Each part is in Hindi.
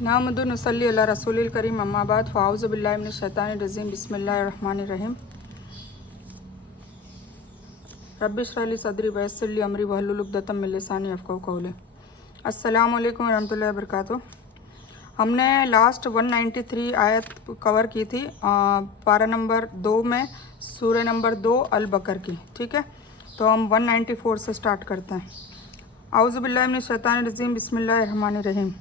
नामदु नसल्ली अला रसूलिल करीम अम्माबाद फ़ाउज़ु बिल्लाहि मिनश शैतानिर रजीम बिस्मिल्लाहिर रहमानिर रहीम रब्बि इश्रह ली सदरी व यस्सिर ली अमरी वहलुल उक़दतम मिन लिसानी यफ़क़हू क़ौली। अस्सलामु अलैकुम व रहमतुल्लाहि व बरकातुहू। हमने लास्ट 193 आयत कवर की थी पारा नंबर 2 में सूरह नंबर 2 अल बकर की। ठीक है, तो हम 194 से स्टार्ट करते हैं। आऊज़ु बिल्लाहि मिनश शैतानिर रजीम बिस्मिल्लाहिर रहमानिर रहीम।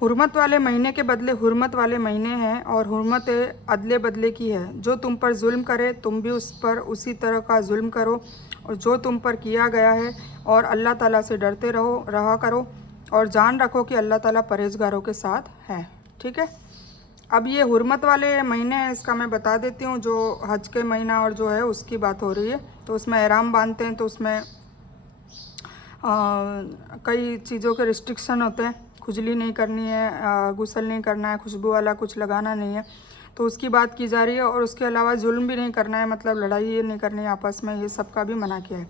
हुर्मत वाले महीने के बदले हुर्मत वाले महीने हैं और हुर्मत अदले बदले की है। जो तुम पर जुल्म करे तुम भी उस पर उसी तरह का जुल्म करो और जो तुम पर किया गया है, और अल्लाह ताला से डरते रहा करो और जान रखो कि अल्लाह ताला परहेजगारों के साथ है। ठीक है, अब ये हुर्मत वाले महीने हैं, इसका मैं बता देती हूँ। जो हज के महीना और जो है उसकी बात हो रही है, तो उसमें एहराम बांधते हैं, तो उसमें कई चीज़ों के रिस्ट्रिक्शन होते हैं। खुजली नहीं करनी है, गुस्ल नहीं करना है, खुशबू वाला कुछ लगाना नहीं है, तो उसकी बात की जा रही है। और उसके अलावा जुल्म भी नहीं करना है, मतलब लड़ाई नहीं करनी है आपस में, ये सब का भी मना किया है।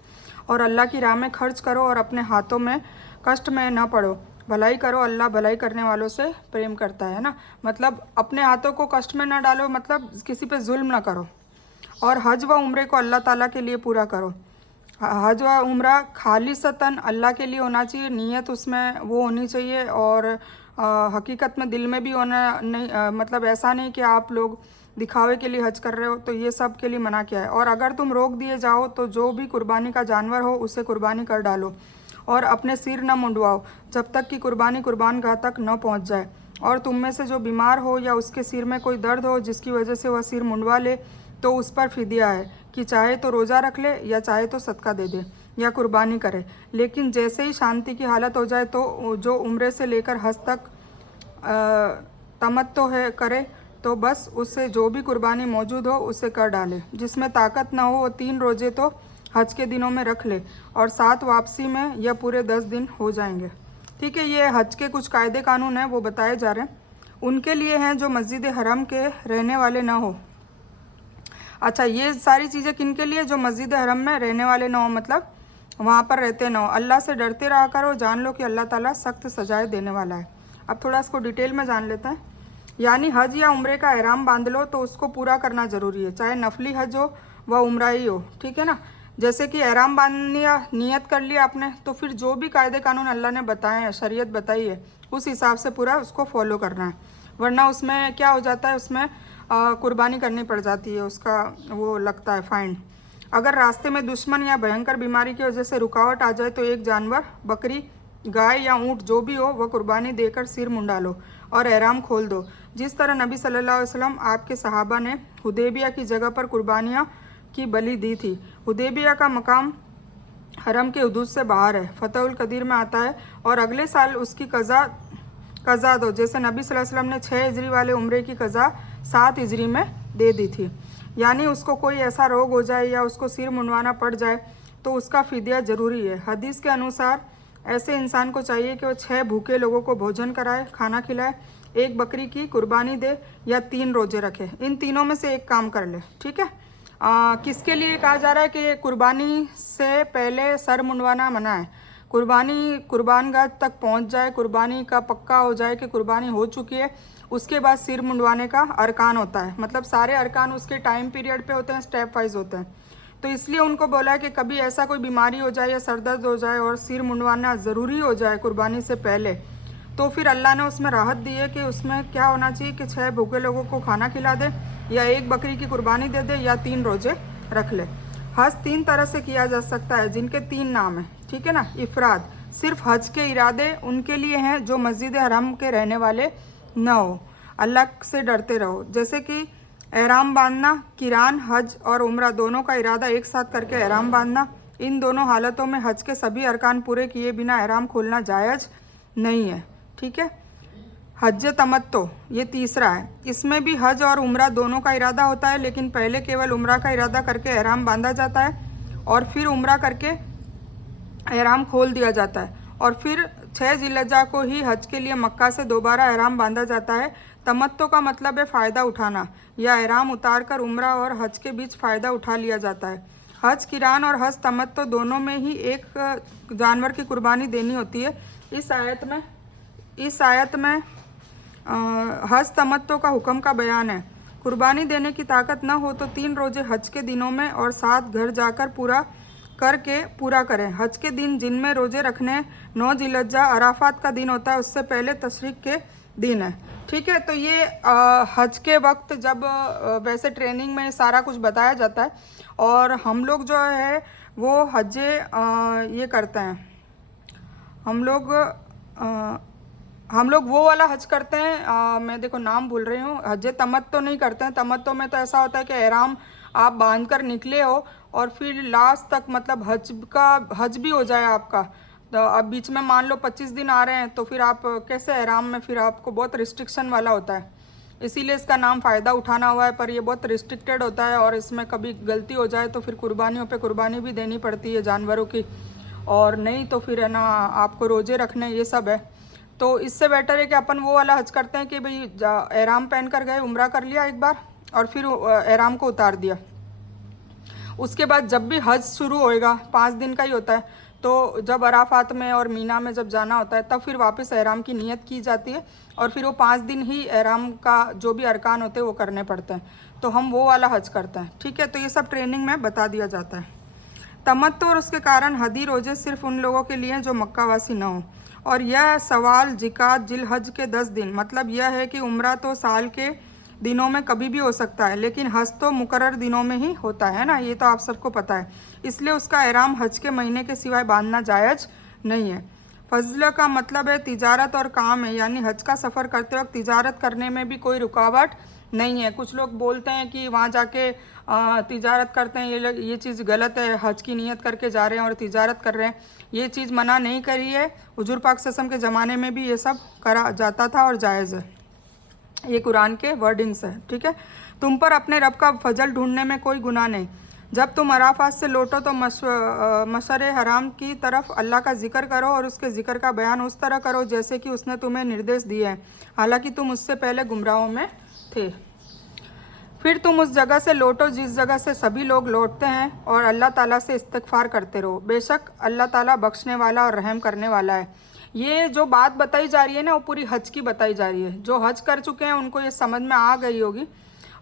और अल्लाह की राह में खर्च करो और अपने हाथों में कष्ट में ना पड़ो, भलाई करो, अल्लाह भलाई करने वालों से प्रेम करता है ना। मतलब अपने हाथों को कष्ट में ना डालो, मतलब किसी पे जुल्म ना करो। और हज व उम्रे को अल्लाह ताला के लिए पूरा करो। हज व उम्रा खालिसतन अल्लाह के लिए होना चाहिए, नीयत उसमें वो होनी चाहिए। और हकीकत में दिल में भी होना नहीं, मतलब ऐसा नहीं कि आप लोग दिखावे के लिए हज कर रहे हो, तो ये सब के लिए मना किया है। और अगर तुम रोक दिए जाओ तो जो भी कुर्बानी का जानवर हो उसे कुर्बानी कर डालो और अपने सिर न मुंडवाओ जब तक कि कुर्बानी कुर्बानगाह तक न पहुंच जाए। और तुम में से जो बीमार हो या उसके सिर में कोई दर्द हो जिसकी वजह से वह सिर मुंडवा ले, तो उस पर फिदिया है कि चाहे तो रोज़ा रख ले या चाहे तो सदका दे दे या कुर्बानी करे। लेकिन जैसे ही शांति की हालत हो जाए तो जो उम्रे से लेकर हज तक तमत्तो है करे, तो बस उससे जो भी कुर्बानी मौजूद हो उसे कर डाले। जिसमें ताकत ना हो वो 3 रोज़े तो हज के दिनों में रख ले और 7 वापसी में यह पूरे 10 दिन हो जाएंगे। ठीक है, ये हज के कुछ कायदे कानून हैं वो बताए जा रहे हैं। उनके लिए हैं जो मस्जिद हरम के रहने वाले ना हो। अच्छा, ये सारी चीज़ें किन के लिए? जो मस्जिद हरम में रहने वाले ना हो, मतलब वहाँ पर रहते ना हो। अल्लाह से डरते रहा करो, जान लो कि अल्लाह ताला सख्त सजाएं देने वाला है। अब थोड़ा इसको डिटेल में जान लेते हैं। यानी हज या उम्रे का एहराम बांध लो तो उसको पूरा करना ज़रूरी है, चाहे नफली हज हो व उम्रा ही हो। ठीक है ना, जैसे कि एहराम बांध लिया, नियत कर लिया आपने, तो फिर जो भी कायदे कानून अल्लाह ने बताए हैं, शरीयत बताई है, उस हिसाब से पूरा उसको फॉलो करना है। वरना उसमें क्या हो जाता है, उसमें कुर्बानी करनी पड़ जाती है, उसका वो लगता है फ़ाइन। अगर रास्ते में दुश्मन या भयंकर बीमारी की वजह से रुकावट आ जाए तो एक जानवर, बकरी, गाय या ऊँट जो भी हो वह कुर्बानी देकर सिर मुंडा लो और एहराम खोल दो। जिस तरह नबी सल्लल्लाहु अलैहि वसल्लम आपके सहाबा ने हुदैबिया की जगह पर कुर्बानियाँ की बलि दी थी। हुदैबिया का मकाम हरम के हुदूद से बाहर है, फतहुल कदीर में आता है। और अगले साल उसकी कज़ा दो, जैसे नबी सल्लल्लाहु अलैहि वसल्लम ने 6 हिजरी वाले उम्रे की कज़ा 7 हिजरी में दे दी थी। यानी उसको कोई ऐसा रोग हो जाए या उसको सिर मुंडवाना पड़ जाए तो उसका फिदिया ज़रूरी है। हदीस के अनुसार ऐसे इंसान को चाहिए कि वो 6 भूखे लोगों को भोजन कराए, खाना खिलाए, 1 बकरी की कुर्बानी दे या 3 रोजे रखे। इन तीनों में से एक काम कर ले। ठीक है, किसके लिए कहा जा रहा है कि कुर्बानी से पहले सर मुंडवाना मना है। कुर्बानी कुर्बानगाह तक पहुंच जाए, कुर्बानी का पक्का हो जाए कि कुर्बानी हो चुकी है, उसके बाद सिर मुंडवाने का अरकान होता है। मतलब सारे अरकान उसके टाइम पीरियड पे होते हैं, स्टेप वाइज होते हैं। तो इसलिए उनको बोला है कि कभी ऐसा कोई बीमारी हो जाए या सरदर्द हो जाए और सिर मुंडवाना ज़रूरी हो जाए कुर्बानी से पहले, तो फिर अल्लाह ने उसमें राहत दी है कि उसमें क्या होना चाहिए कि 6 भूखे लोगों को खाना खिला दे या 1 बकरी की कुर्बानी दे दे या 3 रोजे रख ले। हज 3 तरह से किया जा सकता है, जिनके 3 नाम हैं। ठीक है ना, इफराद, सिर्फ हज के इरादे उनके लिए हैं जो मस्जिद हरम के रहने वाले न हो, अल्लाह से डरते रहो। जैसे कि एहराम बांधना, किरान, हज और उम्रा दोनों का इरादा एक साथ करके एहराम बांधना। इन दोनों हालतों में हज के सभी अरकान पूरे किए बिना एहराम खोलना जायज़ नहीं है। ठीक है, हज तमत्तो ये तीसरा है। इसमें भी हज और उम्रा दोनों का इरादा होता है, लेकिन पहले केवल उम्रा का इरादा करके एहराम बांधा जाता है और फिर उम्रा करके एहराम खोल दिया जाता है। और फिर 6 जिल्हज्जा को ही हज के लिए मक्का से दोबारा एहराम बांधा जाता है। तमत्तो का मतलब है फ़ायदा उठाना, या एहराम उतार कर उम्रा और हज के बीच फ़ायदा उठा लिया जाता है। हज किरान और हज तमत्तो दोनों में ही एक जानवर की कुर्बानी देनी होती है। इस आयत में इस आयत में हज तमत्तो का हुक्म का बयान है। कुर्बानी देने की ताकत न हो तो 3 रोजे हज के दिनों में और 7 घर जाकर पूरा करें। हज के दिन जिनमें रोजे रखने 9 जिलहज्जा अराफात का दिन होता है, उससे पहले तशरीक के दिन है। ठीक है, तो ये हज के वक्त जब वैसे ट्रेनिंग में सारा कुछ बताया जाता है और हम लोग जो है वो हज ये करते हैं, हम लोग वो वाला हज करते हैं। मैं देखो नाम भूल रही हूँ, हज तमत्तो नहीं करते हैं। तमत्तो में तो ऐसा होता है कि एहराम आप बांध कर निकले हो और फिर लास्ट तक मतलब हज भी हो जाए आपका। तो अब बीच में मान लो 25 दिन आ रहे हैं तो फिर आप कैसे एहराम में, फिर आपको बहुत रिस्ट्रिक्शन वाला होता है, इसीलिए इसका नाम फ़ायदा उठाना हुआ है। पर ये बहुत रिस्ट्रिक्टेड होता है और इसमें कभी गलती हो जाए तो फिर कुर्बानियों पे कुर्बानी भी देनी पड़ती है जानवरों की, और नहीं तो फिर है ना आपको रोज़े रखने, ये सब है। तो इससे बेटर है कि अपन वो वाला हज करते हैं कि भाई एहराम पहन कर गए, उम्रा कर लिया एक बार और फिर एहराम को उतार दिया। उसके बाद जब भी हज शुरू होएगा 5 दिन का ही होता है, तो जब अराफात में और मीना में जब जाना होता है तब फिर वापस एहराम की नियत की जाती है और फिर वो 5 दिन ही एहराम का जो भी अरकान होते हैं वो करने पड़ते हैं। तो हम वो वाला हज करते हैं। ठीक है, तो ये सब ट्रेनिंग में बता दिया जाता है। तमत्तो और उसके कारण हदी रोजे सिर्फ उन लोगों के लिए जो मक्का वासी न हो। और यह सवाल जिकात जिलहज के 10 दिन, मतलब यह है कि उम्रा तो साल के दिनों में कभी भी हो सकता है, लेकिन हज तो मुकर्रर दिनों में ही होता है ना, ये तो आप सबको पता है। इसलिए उसका एहराम हज के महीने के सिवाय बांधना जायज़ नहीं है। फजल का मतलब है तिजारत और काम है, यानी हज का सफ़र करते वक्त तिजारत करने में भी कोई रुकावट नहीं है। कुछ लोग बोलते हैं कि वहाँ जाके तिजारत करते हैं, ये चीज़ गलत है, हज की नियत करके जा रहे हैं और तिजारत कर रहे हैं, ये चीज़ मना नहीं करी है। हुजूर पाक सल्लल्लाहु अलैहि वसल्लम के ज़माने में भी ये सब करा जाता था और जायज़ है, ये कुरान के वर्डिंग्स है। ठीक है, तुम पर अपने रब का फजल ढूंढने में कोई गुनाह नहीं। जब तुम अराफात से लौटो तो मशर हराम की तरफ अल्लाह का जिक्र करो और उसके ज़िक्र का बयान उस तरह करो जैसे कि उसने तुम्हें निर्देश दिए हैं, हालांकि तुम उससे पहले गुमराहों में थे। फिर तुम उस जगह से लौटो जिस जगह से सभी लोग लौटते हैं और अल्लाह ताला से इस्तिग़फ़ार करते रहो, बेशक अल्लाह ताला बख्शने वाला और रहम करने वाला है। ये जो बात बताई जा रही है ना वो पूरी हज की बताई जा रही है। जो हज कर चुके हैं उनको ये समझ में आ गई होगी,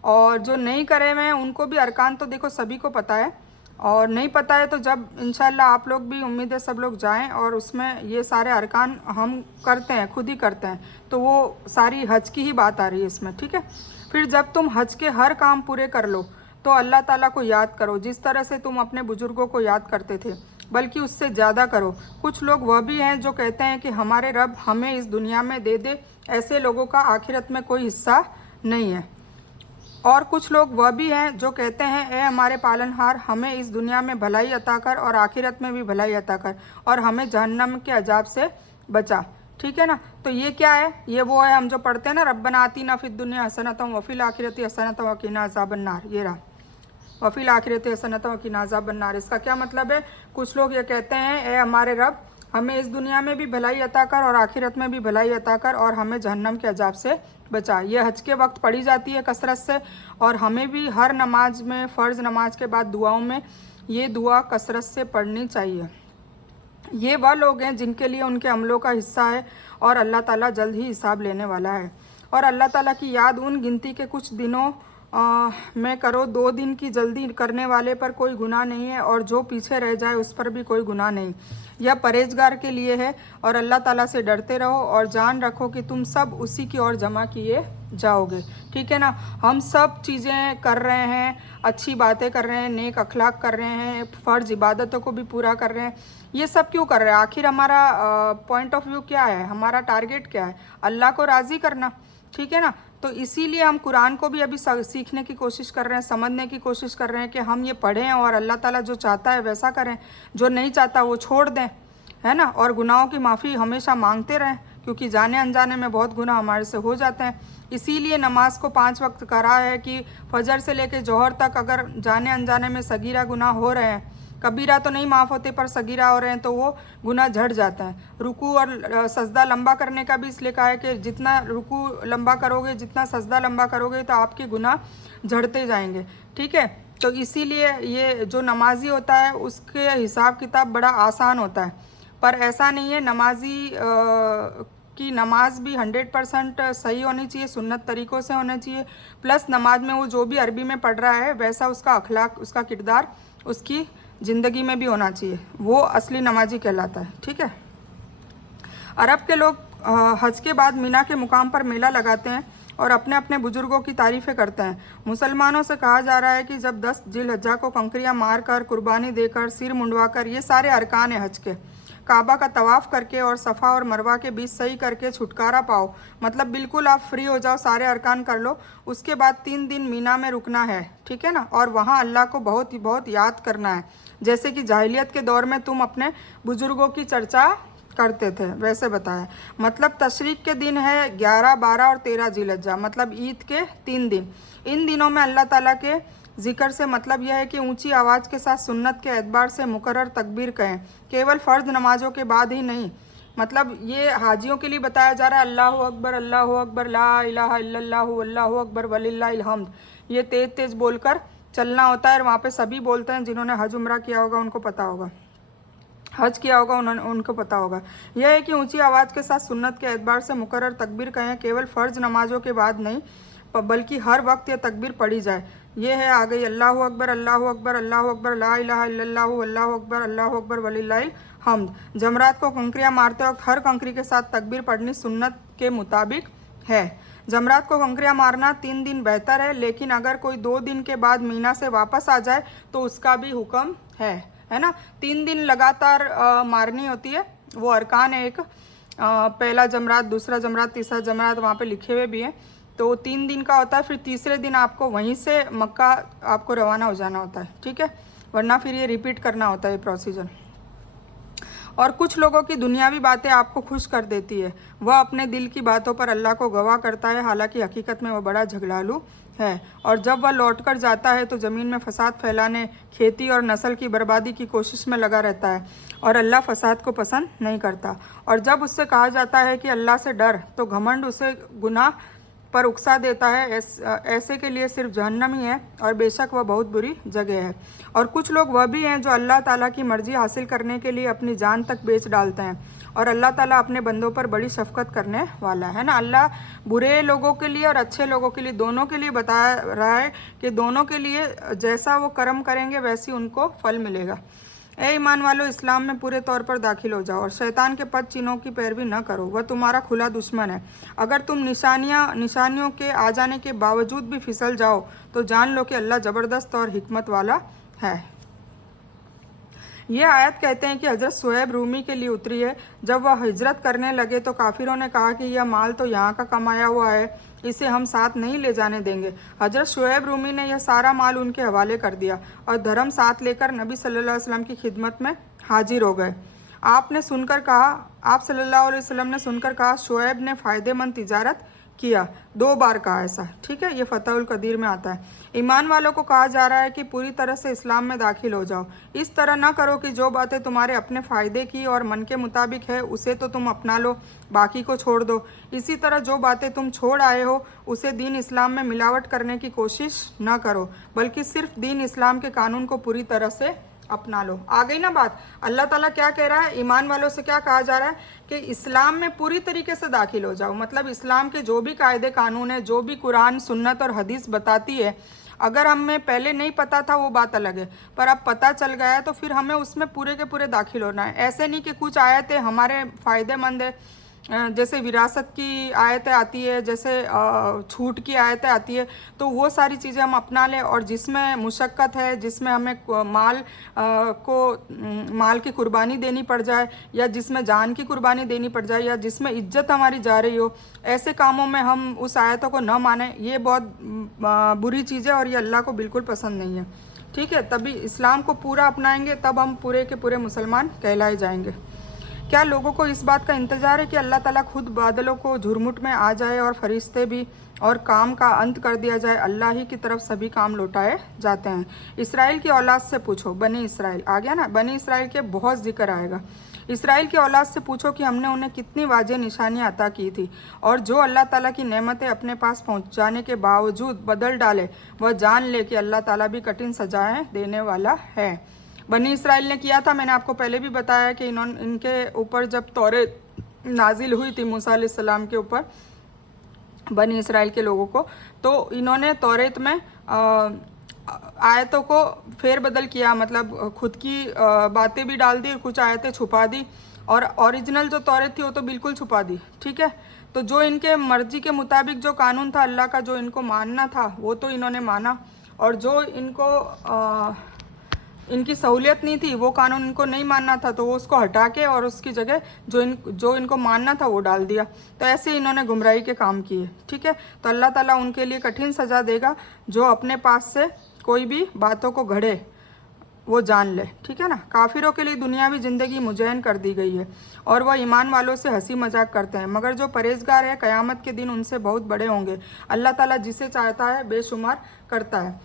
और जो नहीं करे हुए हैं उनको भी अरकान तो देखो सभी को पता है, और नहीं पता है तो जब इंशाल्लाह आप लोग भी, उम्मीद है सब लोग जाएं और उसमें ये सारे अरकान हम करते हैं, खुद ही करते हैं, तो वो सारी हज की ही बात आ रही है इसमें। ठीक है, फिर जब तुम हज के हर काम पूरे कर लो तो अल्लाह ताला को याद करो जिस तरह से तुम अपने बुजुर्गों को याद करते थे, बल्कि उससे ज़्यादा करो। कुछ लोग वह भी हैं जो कहते हैं कि हमारे रब हमें इस दुनिया में दे दे, ऐसे लोगों का आखिरत में कोई हिस्सा नहीं है। और कुछ लोग वह भी हैं जो कहते हैं ए हमारे पालनहार, हमें इस दुनिया में भलाई अता कर और आखिरत में भी भलाई अता कर और हमें जहन्नम के अजाब से बचा। ठीक है ना, तो ये क्या है, ये वो है हम जो पढ़ते हैं ना, रब्बना आतिना फिद दुनिया हसनतम वफिल आखिरती हसनतम वकीना अज़ाबन नार, ये रहा, वफिल आखिरती हसनतम वकीना अज़ाबन नार। इसका क्या मतलब है, कुछ लोग ये कहते हैं ए हमारे रब हमें इस दुनिया में भी भलाई अता कर और आखिरत में भी भलाई अता कर और हमें जहन्नम के अजाब से बचा। ये हज के वक्त पढ़ी जाती है कसरत से, और हमें भी हर नमाज में, फ़र्ज़ नमाज के बाद दुआओं में ये दुआ कसरत से पढ़नी चाहिए। ये वह लोग हैं जिनके लिए उनके अमलों का हिस्सा है और अल्लाह ताला जल्द ही हिसाब लेने वाला है। और अल्लाह ताला की याद उन गिनती के कुछ दिनों में करो, 2 दिन की जल्दी करने वाले पर कोई गुनाह नहीं है और जो पीछे रह जाए उस पर भी कोई गुनाह नहीं। यह परहेजगार के लिए है। और अल्लाह ताला से डरते रहो और जान रखो कि तुम सब उसी की ओर जमा किए जाओगे। ठीक है ना, हम सब चीज़ें कर रहे हैं, अच्छी बातें कर रहे हैं, नेक अखलाक कर रहे हैं, फ़र्ज़ इबादतों को भी पूरा कर रहे हैं, ये सब क्यों कर रहे हैं? आखिर हमारा पॉइंट ऑफ व्यू क्या है, हमारा टारगेट क्या है? अल्लाह को राज़ी करना। ठीक है ना, तो इसीलिए हम कुरान को भी अभी सीखने की कोशिश कर रहे हैं, समझने की कोशिश कर रहे हैं कि हम ये पढ़ें और अल्लाह ताला जो चाहता है वैसा करें, जो नहीं चाहता वो छोड़ दें, है ना। और गुनाहों की माफ़ी हमेशा मांगते रहें, क्योंकि जाने अनजाने में बहुत गुनाह हमारे से हो जाते हैं। इसीलिए नमाज को 5 वक्त करा है कि फजर से लेकर जोहर तक अगर जाने अनजाने में सगीरा गुनाह हो रहे हैं, कबीरा तो नहीं माफ़ होते पर सगीरा हो रहे हैं, तो वो गुनाह झड़ जाता है। रुकू और सजदा लंबा करने का भी इसलिए कहा है कि जितना रुकू लंबा करोगे, जितना सजदा लंबा करोगे, तो आपके गुनाह झड़ते जाएंगे। ठीक है, तो इसीलिए ये जो नमाजी होता है उसके हिसाब किताब बड़ा आसान होता है। पर ऐसा नहीं है, नमाजी कि नमाज भी 100% सही होनी चाहिए, सुन्नत तरीक़ों से होना चाहिए, प्लस नमाज में वो जो भी अरबी में पढ़ रहा है वैसा उसका अखलाक, उसका किरदार उसकी ज़िंदगी में भी होना चाहिए, वो असली नमाजी कहलाता है। ठीक है। अरब के लोग हज के बाद मीना के मुकाम पर मेला लगाते हैं और अपने अपने बुजुर्गों की तारीफ़ें करते हैं। मुसलमानों से कहा जा रहा है कि जब 10 जिलहज्जा को कंकरियाँ मार कर, कुर्बानी देकर, सिर मुंडवा कर, ये सारे अरकान है हज के, काबा का तवाफ़ करके और सफ़ा और मरवा के बीच सही करके छुटकारा पाओ, मतलब बिल्कुल आप फ्री हो जाओ, सारे अरकान कर लो। उसके बाद 3 दिन मीना में रुकना है, ठीक है ना, और वहाँ अल्लाह को बहुत ही बहुत याद करना है, जैसे कि जाहिलियत के दौर में तुम अपने बुजुर्गों की चर्चा करते थे वैसे बताया। मतलब तशरीक के दिन है 11, 12 और 13 जिलहज्जा, मतलब ईद के 3 दिन। इन दिनों में अल्लाह ताला के ज़िक्र से मतलब यह है कि ऊंची आवाज़ के साथ सुन्नत के एतबार से मुकर्रर तकबीर कहें, केवल फ़र्ज नमाजों के बाद ही नहीं। मतलब ये हाजियों के लिए बताया जा रहा है, अल्लाहु अकबर, ला इलाहा इल्लल्लाहु अल्लाहु अकबर वलिल्लाहिल हम्द, ये तेज़ तेज़ बोलकर चलना होता है। और वहाँ पे सभी बोलते हैं, जिन्होंने हज उम्रा किया होगा उनको पता होगा, हज किया होगा उनको पता होगा। यह है कि ऊंची आवाज़ के साथ सुन्नत के एतबार से मुकर्रर तकबीर कहें, केवल फ़र्ज नमाजों के बाद नहीं बल्कि हर वक्त यह तकबीर पढ़ी जाए। ये है आ गई अल्लाहु अकबर, ला इलाहा इल्लल्लाहु अल्लाहु अकबर वलिल्लाहिल हम्द। जमरात को कंकरियाँ मारते वक्त हर कंकरी के साथ तकबीर पढ़नी सुन्नत के मुताबिक है। जमरात को कंकरियाँ मारना 3 दिन बेहतर है, लेकिन अगर कोई 2 दिन के बाद मीना से वापस आ जाए तो उसका भी हुक्म है ना। 3 दिन लगातार मारनी होती है, वो अरकान है एक, पहला जमरात, दूसरा जमरात, तीसरा जमरात वहाँ पे लिखे हुए भी हैं। तो 3 दिन का होता है, फिर तीसरे दिन आपको वहीं से मक्का आपको रवाना हो जाना होता है, ठीक है, वरना फिर ये रिपीट करना होता है ये प्रोसीजर। और कुछ लोगों की दुनियावी बातें आपको खुश कर देती है, वह अपने दिल की बातों पर अल्लाह को गवाह करता है, हालांकि हकीकत में वह बड़ा झगड़ालू है। और जब वह लौट कर जाता है तो ज़मीन में फसाद फैलाने, खेती और नस्ल की बर्बादी की कोशिश में लगा रहता है, और अल्लाह फसाद को पसंद नहीं करता। और जब उससे कहा जाता है कि अल्लाह से डर, तो घमंड उसे गुनाह पर उकसा देता है। ऐसे के लिए सिर्फ जहन्नम ही है, और बेशक वह बहुत बुरी जगह है। और कुछ लोग वह भी हैं जो अल्लाह ताला की मर्ज़ी हासिल करने के लिए अपनी जान तक बेच डालते हैं, और अल्लाह ताला अपने बंदों पर बड़ी शफ़क़त करने वाला है ना। अल्लाह बुरे लोगों के लिए और अच्छे लोगों के लिए, दोनों के लिए बता रहा है कि दोनों के लिए जैसा वो कर्म करेंगे वैसी उनको फल मिलेगा। ए ईमान वालों, इस्लाम में पूरे तौर पर दाखिल हो जाओ और शैतान के पद चिन्हों की पैरवी न करो, वह तुम्हारा खुला दुश्मन है। अगर तुम निशानियों के आ जाने के बावजूद भी फिसल जाओ तो जान लो कि अल्लाह ज़बरदस्त और हिकमत वाला है। ये आयत कहते हैं कि हज़रत शुएब रूमी के लिए उतरी है। जब वह हिजरत करने लगे तो काफिरों ने कहा कि यह माल तो यहाँ का कमाया हुआ है, इसे हम साथ नहीं ले जाने देंगे। हज़रत शुएब रूमी ने यह सारा माल उनके हवाले कर दिया और धर्म साथ लेकर नबी सल्लल्लाहु अलैहि वसल्लम की खिदमत में हाजिर हो गए। आप सल्लल्लाहु अलैहि वसल्लम ने सुनकर कहा, शुएब ने फ़ायदेमंद तिजारत किया। 2 बार कहा ऐसा, ठीक है, ये फतहुल कदीर में आता है। ईमान वालों को कहा जा रहा है कि पूरी तरह से इस्लाम में दाखिल हो जाओ। इस तरह ना करो कि जो बातें तुम्हारे अपने फ़ायदे की और मन के मुताबिक है उसे तो तुम अपना लो, बाकी को छोड़ दो। इसी तरह जो बातें तुम छोड़ आए हो उसे दीन इस्लाम में मिलावट करने की कोशिश ना करो, बल्कि सिर्फ दीन इस्लाम के कानून को पूरी तरह से अपना लो। आ गई ना बात। अल्लाह ताला क्या कह रहा है, ईमान वालों से क्या कहा जा रहा है कि इस्लाम में पूरी तरीके से दाखिल हो जाओ। मतलब इस्लाम के जो भी कायदे कानून है, जो भी कुरान, सुन्नत और हदीस बताती है, अगर हमें पहले नहीं पता था वो बात अलग है, पर अब पता चल गया है तो फिर हमें उसमें पूरे के पूरे दाखिल होना है। ऐसे नहीं कि कुछ आयतें हमारे फ़ायदेमंद है, जैसे विरासत की आयतें आती है, जैसे छूट की आयतें आती है, तो वो सारी चीज़ें हम अपना लें, और जिसमें मुशक्क़त है, जिसमें हमें माल की कुर्बानी देनी पड़ जाए, या जिसमें जान की कुर्बानी देनी पड़ जाए, या जिसमें इज्जत हमारी जा रही हो, ऐसे कामों में हम उस आयतों को न माने, ये बहुत बुरी चीज़ है और ये अल्लाह को बिल्कुल पसंद नहीं है। ठीक है, तभी इस्लाम को पूरा अपनाएंगे, तब हम पूरे के पूरे मुसलमान कहलाए जाएंगे। क्या लोगों को इस बात का इंतज़ार है कि अल्लाह ताला खुद बादलों को झुरमुट में आ जाए और फरिश्ते भी, और काम का अंत कर दिया जाए? अल्लाह ही की तरफ सभी काम लौटाए जाते हैं। इसराइल की औलाद से पूछो, बनी इसराइल आ गया ना, बनी इसराइल के बहुत जिक्र आएगा। इसराइल की औलाद से पूछो कि हमने उन्हें कितनी वाज़ेह निशानियाँ अता की थी, और जो अल्लाह ताला की नेमतें अपने पास पहुँचाने के बावजूद बदल डाले, वह जान ले कि अल्लाह ताला भी कठिन सजाएँ देने वाला है। बनी इसराइल ने किया था, मैंने आपको पहले भी बताया कि इनके ऊपर जब तौरेत नाजिल हुई थी मूसा अलैहिस्सलाम के ऊपर, बनी इसराइल के लोगों को, तो इन्होंने तौरेत में आयतों को फेरबदल किया, मतलब खुद की बातें भी डाल दी और कुछ आयतें छुपा दी, और ओरिजिनल जो तौरेत थी वो तो बिल्कुल छुपा दी। ठीक है, तो जो इनके मर्जी के मुताबिक जो कानून था अल्लाह का, जो इनको मानना था वो तो इन्होंने माना, और जो इनको इनकी सहूलियत नहीं थी वो कानून इनको नहीं मानना था, तो वो उसको हटा के और उसकी जगह जो इनको मानना था वो डाल दिया। तो ऐसे इन्होंने गुमराही के काम किए। ठीक है, तो अल्लाह ताला उनके लिए कठिन सज़ा देगा जो अपने पास से कोई भी बातों को घड़े वो जान ले। ठीक है ना। काफिरों के लिए दुनियावी ज़िंदगी मुज़य्यन कर दी गई है और वह ईमान वालों से हंसी मजाक करते हैं, मगर जो परहेजगार है क़यामत के दिन उनसे बहुत बड़े होंगे। अल्लाह ताला जिसे चाहता है बेशुमार करता है।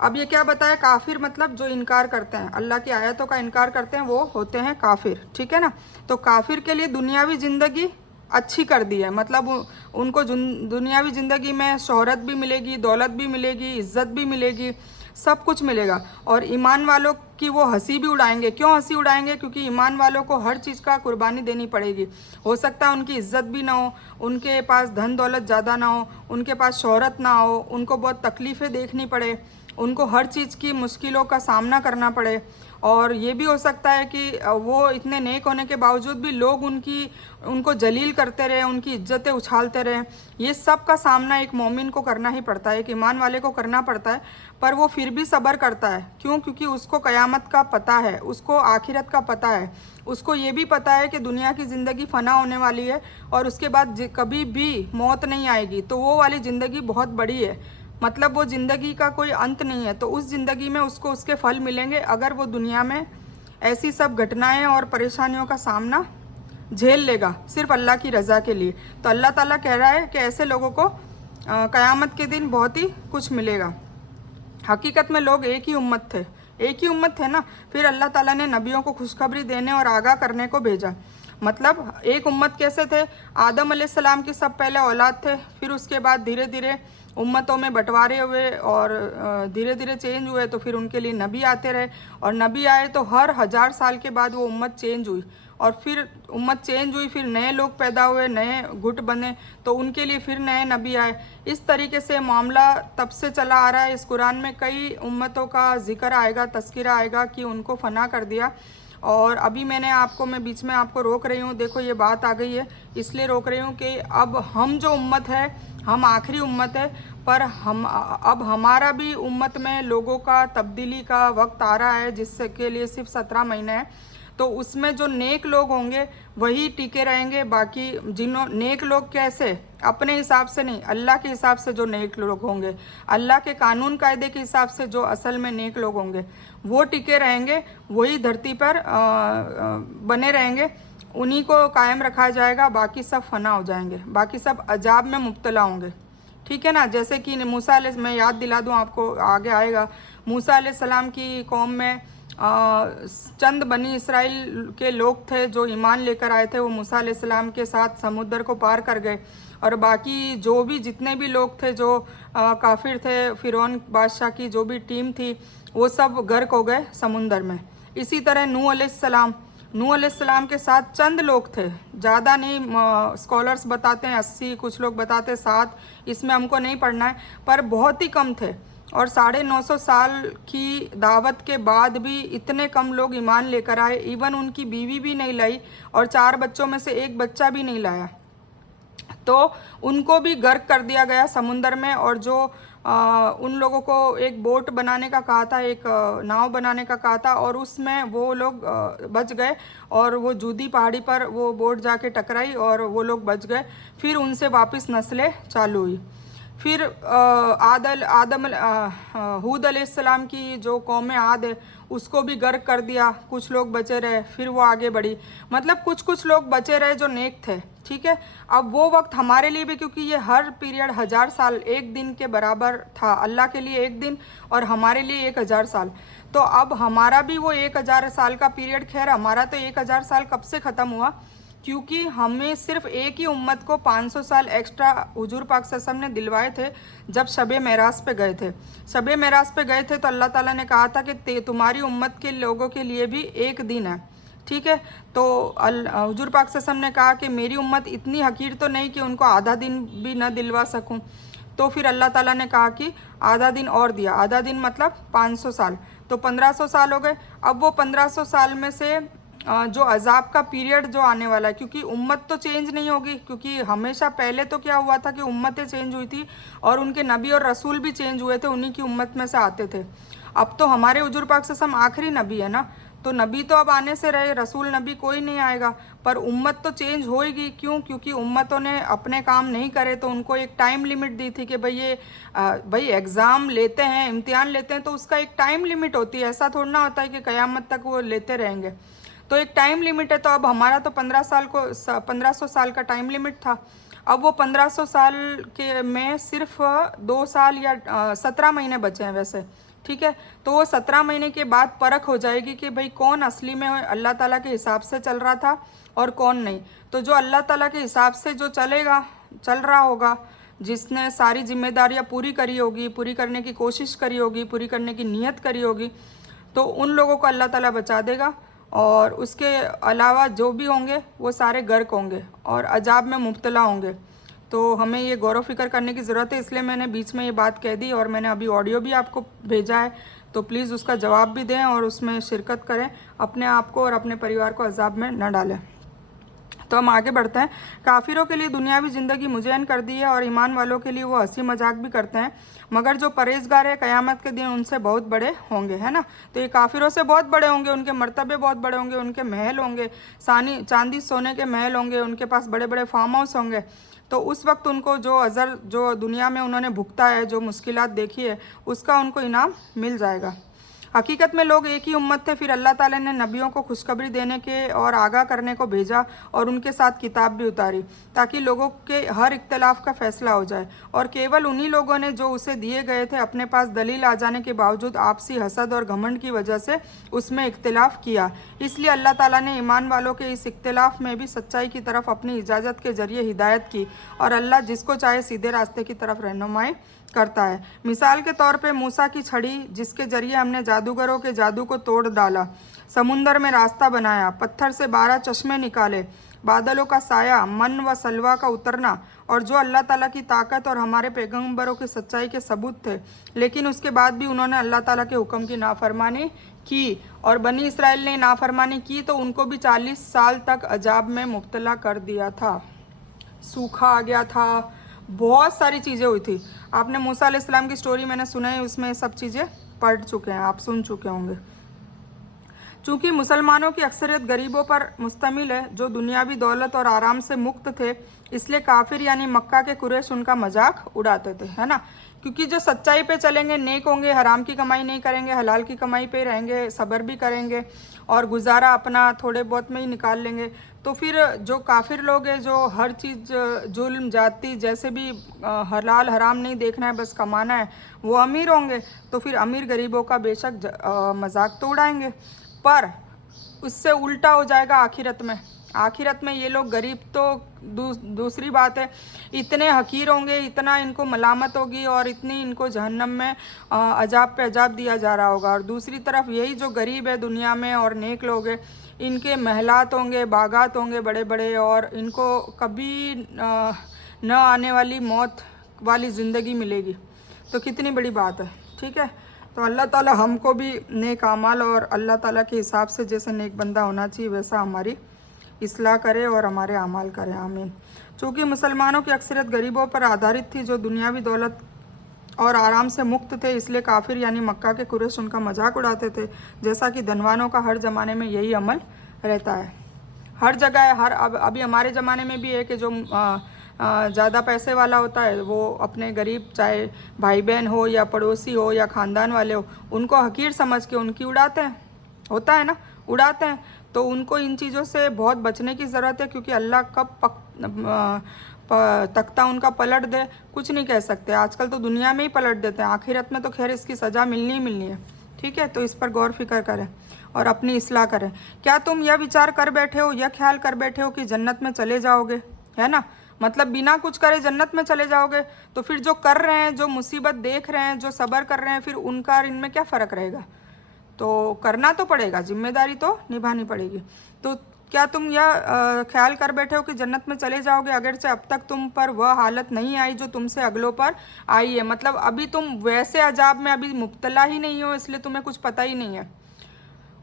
अब ये क्या बताया, काफिर मतलब जो इनकार करते हैं, अल्लाह की आयतों का इनकार करते हैं, वो होते हैं काफिर। ठीक है ना। तो काफिर के लिए दुनियावी ज़िंदगी अच्छी कर दी है, मतलब उनको दुनियावी ज़िंदगी में शोहरत भी मिलेगी, दौलत भी मिलेगी, इज्जत भी मिलेगी, सब कुछ मिलेगा। और ईमान वालों की वो हंसी भी उड़ाएंगे। क्यों हंसी उड़ाएंगे? क्योंकि ईमान वालों को हर चीज़ का कुर्बानी देनी पड़ेगी। हो सकता है उनकी इज्जत भी ना हो, उनके पास धन दौलत ज़्यादा ना हो, उनके पास शोहरत ना हो, उनको बहुत तकलीफ़ें देखनी पड़े, उनको हर चीज़ की मुश्किलों का सामना करना पड़े। और ये भी हो सकता है कि वो इतने नेक होने के बावजूद भी लोग उनको जलील करते रहे, उनकी इज्जतें उछालते रहे। ये सब का सामना एक मोमिन को करना ही पड़ता है, एक ईमान वाले को करना पड़ता है, पर वो फिर भी सब्र करता है। क्यों? क्योंकि उसको क़यामत का पता है, उसको आखिरत का पता है, उसको ये भी पता है कि दुनिया की ज़िंदगी फ़ना होने वाली है और उसके बाद कभी भी मौत नहीं आएगी। तो वो वाली ज़िंदगी बहुत बड़ी है, मतलब वो ज़िंदगी का कोई अंत नहीं है। तो उस ज़िंदगी में उसको उसके फल मिलेंगे अगर वो दुनिया में ऐसी सब घटनाएं और परेशानियों का सामना झेल लेगा सिर्फ अल्लाह की रज़ा के लिए। तो अल्लाह ताला कह रहा है कि ऐसे लोगों को क़यामत के दिन बहुत ही कुछ मिलेगा। हकीकत में लोग एक ही उम्मत थे ना। फिर अल्लाह ताला ने नबियों को खुशखबरी देने और आगाह करने को भेजा। मतलब एक उम्मत कैसे थे? आदम अलैहिस्सलाम की सब पहले औलाद थे, फिर उसके बाद धीरे धीरे उम्मतों में बंटवारे हुए और धीरे धीरे चेंज हुए, तो फिर उनके लिए नबी आते रहे, और नबी आए तो हर 1000 साल के बाद वो उम्मत चेंज हुई, और फिर उम्मत चेंज हुई, फिर नए लोग पैदा हुए, नए गुट बने, तो उनके लिए फिर नए नबी आए। इस तरीके से मामला तब से चला आ रहा है। इस कुरान में कई उम्मतों का जिक्र आएगा, तस्करा आएगा कि उनको फना कर दिया। और अभी मैं बीच में आपको रोक रही हूँ, देखो ये बात आ गई है, इसलिए रोक रही हूँ कि अब हम जो उम्मत है, हम आखिरी उम्मत है, पर अब हमारा भी उम्मत में लोगों का तब्दीली का वक्त आ रहा है, जिससे के लिए सिर्फ 17 महीने हैं। तो उसमें जो नेक लोग होंगे वही टिके रहेंगे। बाकी नेक लोग कैसे? अपने हिसाब से नहीं, अल्लाह के हिसाब से जो नेक लोग होंगे, अल्लाह के कानून कायदे के हिसाब से जो असल में नेक लोग होंगे वो टिके रहेंगे, वही धरती पर बने रहेंगे, उन्हीं को कायम रखा जाएगा। बाकी सब फना हो जाएंगे, बाकी सब अजाब में मुब्तला होंगे। ठीक है ना। जैसे कि मैं याद दिला दूँ आपको, आगे आएगा, मूसा अलैहिस्सलाम की कौम में चंद बनी इसराइल के लोग थे जो ईमान लेकर आए थे। वो मूसा अलैहिस्सलाम के साथ समुद्र को पार कर गए, और बाकी जितने भी लोग थे जो काफिर थे, फिरौन बादशाह की जो भी टीम थी, वो सब गर्क हो गए समुंदर में। इसी तरह नूह अलैहिस्सलाम के साथ चंद लोग थे, ज़्यादा नहीं। स्कॉलर्स बताते हैं 80, कुछ लोग बताते हैं 7, इसमें हमको नहीं पढ़ना है, पर बहुत ही कम थे। और 950 साल की दावत के बाद भी इतने कम लोग ईमान लेकर आए। इवन उनकी बीवी भी नहीं लाई, और 4 बच्चों में से एक बच्चा भी नहीं लाया, तो उनको भी गर्क कर दिया गया समुंदर में। और जो उन लोगों को एक बोट बनाने का कहा था, एक नाव बनाने का कहा था, और उसमें वो लोग बच गए, और वो जूदी पहाड़ी पर वो बोट जाके टकराई और वो लोग बच गए। फिर उनसे वापस नस्लें चालू हुई। फिर हूद अलैहिस्सलाम की जो कौम आद है उसको भी गर्क कर दिया, कुछ लोग बचे रहे, फिर वो आगे बढ़ी। मतलब कुछ लोग बचे रहे जो नेक थे। ठीक है। अब वो वक्त हमारे लिए भी, क्योंकि ये हर पीरियड 1000 साल एक दिन के बराबर था, अल्लाह के लिए एक दिन और हमारे लिए 1000 साल। तो अब हमारा भी वो 1000 साल का पीरियड, खैर हमारा तो 1000 साल कब से ख़त्म हुआ, क्योंकि हमें सिर्फ एक ही उम्मत को 500 साल एक्स्ट्रा हुजूर पाक सल्लल्लाहु अलैहि वसल्लम ने दिलवाए थे जब शबे मेराज पे गए थे। शबे मेराज पे गए थे तो अल्लाह ताला ने कहा था कि तुम्हारी उम्मत के लोगों के लिए भी एक दिन है। ठीक है। तो हुजूर पाक सल्लल्लाहु अलैहि वसल्लम ने कहा कि मेरी उम्मत इतनी हकीर तो नहीं कि उनको आधा दिन भी न दिलवा सकूं। तो फिर अल्लाह ताला ने कहा कि आधा दिन और दिया। आधा दिन मतलब 500 साल, तो 1500 साल हो गए। अब वो 1500 साल में से जो अजाब का पीरियड जो आने वाला है, क्योंकि उम्मत तो चेंज नहीं होगी, क्योंकि हमेशा पहले तो क्या हुआ था कि उम्मतें चेंज हुई थी और उनके नबी और रसूल भी चेंज हुए थे, उन्हीं की उम्मत में से आते थे। अब तो हमारे हुजूर पाक सल्लल्लाहु अलैहि वसल्लम आखिरी नबी है ना, तो नबी तो अब आने से रहे, रसूल नबी कोई नहीं आएगा, पर उम्मत तो चेंज होएगी। क्यों? क्योंकि उम्मतों ने अपने काम नहीं करे, तो उनको एक टाइम लिमिट दी थी कि भाई ये भाई एग्ज़ाम लेते हैं, इम्तिहान लेते हैं, तो उसका एक टाइम लिमिट होती है। ऐसा थोड़ा ना होता है कि क़यामत तक वो लेते रहेंगे, तो एक टाइम लिमिट है। तो अब हमारा तो 1500 साल का टाइम लिमिट था। अब वो 1500 साल के में सिर्फ 2 साल या 17 महीने बचे हैं वैसे, ठीक है। तो वो 17 महीने के बाद परख हो जाएगी कि भाई कौन असली में अल्लाह ताला के हिसाब से चल रहा था और कौन नहीं। तो जो अल्लाह ताला के हिसाब से जो चल रहा होगा, जिसने सारी जिम्मेदारियां पूरी करी होगी, पूरी करने की कोशिश करी होगी, पूरी करने की नीयत करी होगी, तो उन लोगों को अल्लाह ताला बचा देगा। और उसके अलावा जो भी होंगे वो सारे गर्क होंगे और अजाब में मुब्तला होंगे। तो हमें ये गौर व फिक्र करने की ज़रूरत है, इसलिए मैंने बीच में ये बात कह दी और मैंने अभी ऑडियो भी आपको भेजा है, तो प्लीज़ उसका जवाब भी दें और उसमें शिरकत करें, अपने आप को और अपने परिवार को अजाब में न डालें। तो हम आगे बढ़ते हैं। काफिरों के लिए दुनियावी ज़िंदगी मुज़य्यन कर दी है और ईमान वालों के लिए वो हंसी मजाक भी करते हैं, मगर जो परहेजगार है क़यामत के दिन उनसे बहुत बड़े होंगे, है ना। तो ये काफिरों से बहुत बड़े होंगे, उनके मर्तबे बहुत बड़े होंगे, उनके महल होंगे, चांदी सोने के महल होंगे, उनके पास बड़े बड़े फार्म हाउस होंगे। तो उस वक्त उनको जो अज़र जो दुनिया में उन्होंने भुगता है, जो मुश्किलात देखी है, उसका उनको इनाम मिल जाएगा। हकीकत में लोग एक ही उम्मत थे, फिर अल्लाह ताला ने नबियों को खुशखबरी देने के और आगाह करने को भेजा और उनके साथ किताब भी उतारी, ताकि लोगों के हर इख्तलाफ का फैसला हो जाए। और केवल उन्हीं लोगों ने जो उसे दिए गए थे अपने पास दलील आ जाने के बावजूद आपसी हसद और घमंड की वजह से उसमें इख्तलाफ किया। इसलिए अल्लाह ताला ने ईमान वालों के इस इख्तलाफ में भी सच्चाई की तरफ अपनी इजाज़त के ज़रिए हिदायत की, और अल्लाह जिसको चाहे सीधे रास्ते की तरफ रहनुमाई करता है। मिसाल के तौर पे मूसा की छड़ी, जिसके जरिए हमने जादूगरों के जादू को तोड़ डाला, समुंदर में रास्ता बनाया, पत्थर से 12 चश्मे निकाले, बादलों का साया, मन व सलवा का उतरना, और जो अल्लाह ताला की ताकत और हमारे पैगंबरों की सच्चाई के सबूत थे, लेकिन उसके बाद भी उन्होंने अल्लाह ताला के हुक्म की नाफरमानी की। और बनी इसराइल ने नाफरमानी की तो उनको भी 40 साल तक अजाब में मुब्तला कर दिया था। सूखा आ गया था, बहुत सारी चीज़ें हुई थी। आपने मूसा अलैहिस्सलाम की स्टोरी मैंने सुना है, उसमें सब चीज़ें पढ़ चुके हैं, आप सुन चुके होंगे। चूँकि मुसलमानों की अक्सरियत गरीबों पर मुश्तमिल है जो दुनियावी दौलत और आराम से मुक्त थे, इसलिए काफिर यानी मक्का के कुरैश उनका मजाक उड़ाते थे, है ना। क्योंकि जो सच्चाई पे चलेंगे, नेक होंगे, हराम की कमाई नहीं करेंगे, हलाल की कमाई पे रहेंगे, सब्र भी करेंगे और गुजारा अपना थोड़े बहुत में ही निकाल लेंगे, तो फिर जो काफिर लोग हैं, जो हर चीज़ जुल्म जाती जैसे भी हलाल हराम नहीं देखना है, बस कमाना है, वो अमीर होंगे। तो फिर अमीर गरीबों का बेशक मजाक तो उड़ाएंगे, पर उससे उल्टा हो जाएगा आखिरत में। आखिरत में ये लोग गरीब तो दूसरी बात है, इतने हकीर होंगे, इतना इनको मलामत होगी और इतनी इनको जहन्नम में अजाब पे अजाब दिया जा रहा होगा। और दूसरी तरफ यही जो गरीब है दुनिया में और नेक लोग हैं, इनके महलात होंगे, बागात होंगे बड़े बड़े, और इनको कभी न आने वाली मौत वाली ज़िंदगी मिलेगी। तो कितनी बड़ी बात है, ठीक है। तो अल्लाह ताला हमको भी नेक आमाल और अल्लाह ताला के हिसाब से जैसे नेक बंदा होना चाहिए वैसा हमारी इस्लाह करे और हमारे अमाल करे, आमीन। चूँकि मुसलमानों की अक्सरियत गरीबों पर आधारित थी जो दुनियावी दौलत और आराम से मुक्त थे, इसलिए काफिर यानी मक्का के कुरैश उनका मजाक उड़ाते थे, जैसा कि धनवानों का हर ज़माने में यही अमल रहता है। हर जगह है, अभी हमारे ज़माने में भी है कि जो ज़्यादा पैसे वाला होता है वो अपने गरीब, चाहे भाई बहन हो या पड़ोसी हो या ख़ानदान वाले हो, उनको हकीर समझ के उनकी उड़ाते हैं, होता है ना, उड़ाते हैं। तो उनको इन चीज़ों से बहुत बचने की ज़रूरत है, क्योंकि अल्लाह कब तख्ता उनका पलट दे कुछ नहीं कह सकते। आजकल तो दुनिया में ही पलट देते हैं, आखिरत में तो खैर इसकी सज़ा मिलनी ही मिलनी है, ठीक है। तो इस पर गौर फिक्र करें और अपनी इस्लाह करें। क्या तुम यह विचार कर बैठे हो, यह ख्याल कर बैठे हो कि जन्नत में चले जाओगे, है ना, मतलब बिना कुछ करे जन्नत में चले जाओगे? तो फिर जो कर रहे हैं, जो मुसीबत देख रहे हैं, जो सब्र कर रहे हैं, फिर उनका इनमें क्या फ़र्क रहेगा? तो करना तो पड़ेगा, जिम्मेदारी तो निभानी पड़ेगी। तो क्या तुम यह ख्याल कर बैठे हो कि जन्नत में चले जाओगे, अगरचे अब तक तुम पर वह हालत नहीं आई जो तुमसे अगलों पर आई है। मतलब अभी तुम वैसे अजाब में अभी मुब्तला ही नहीं हो, इसलिए तुम्हें कुछ पता ही नहीं है,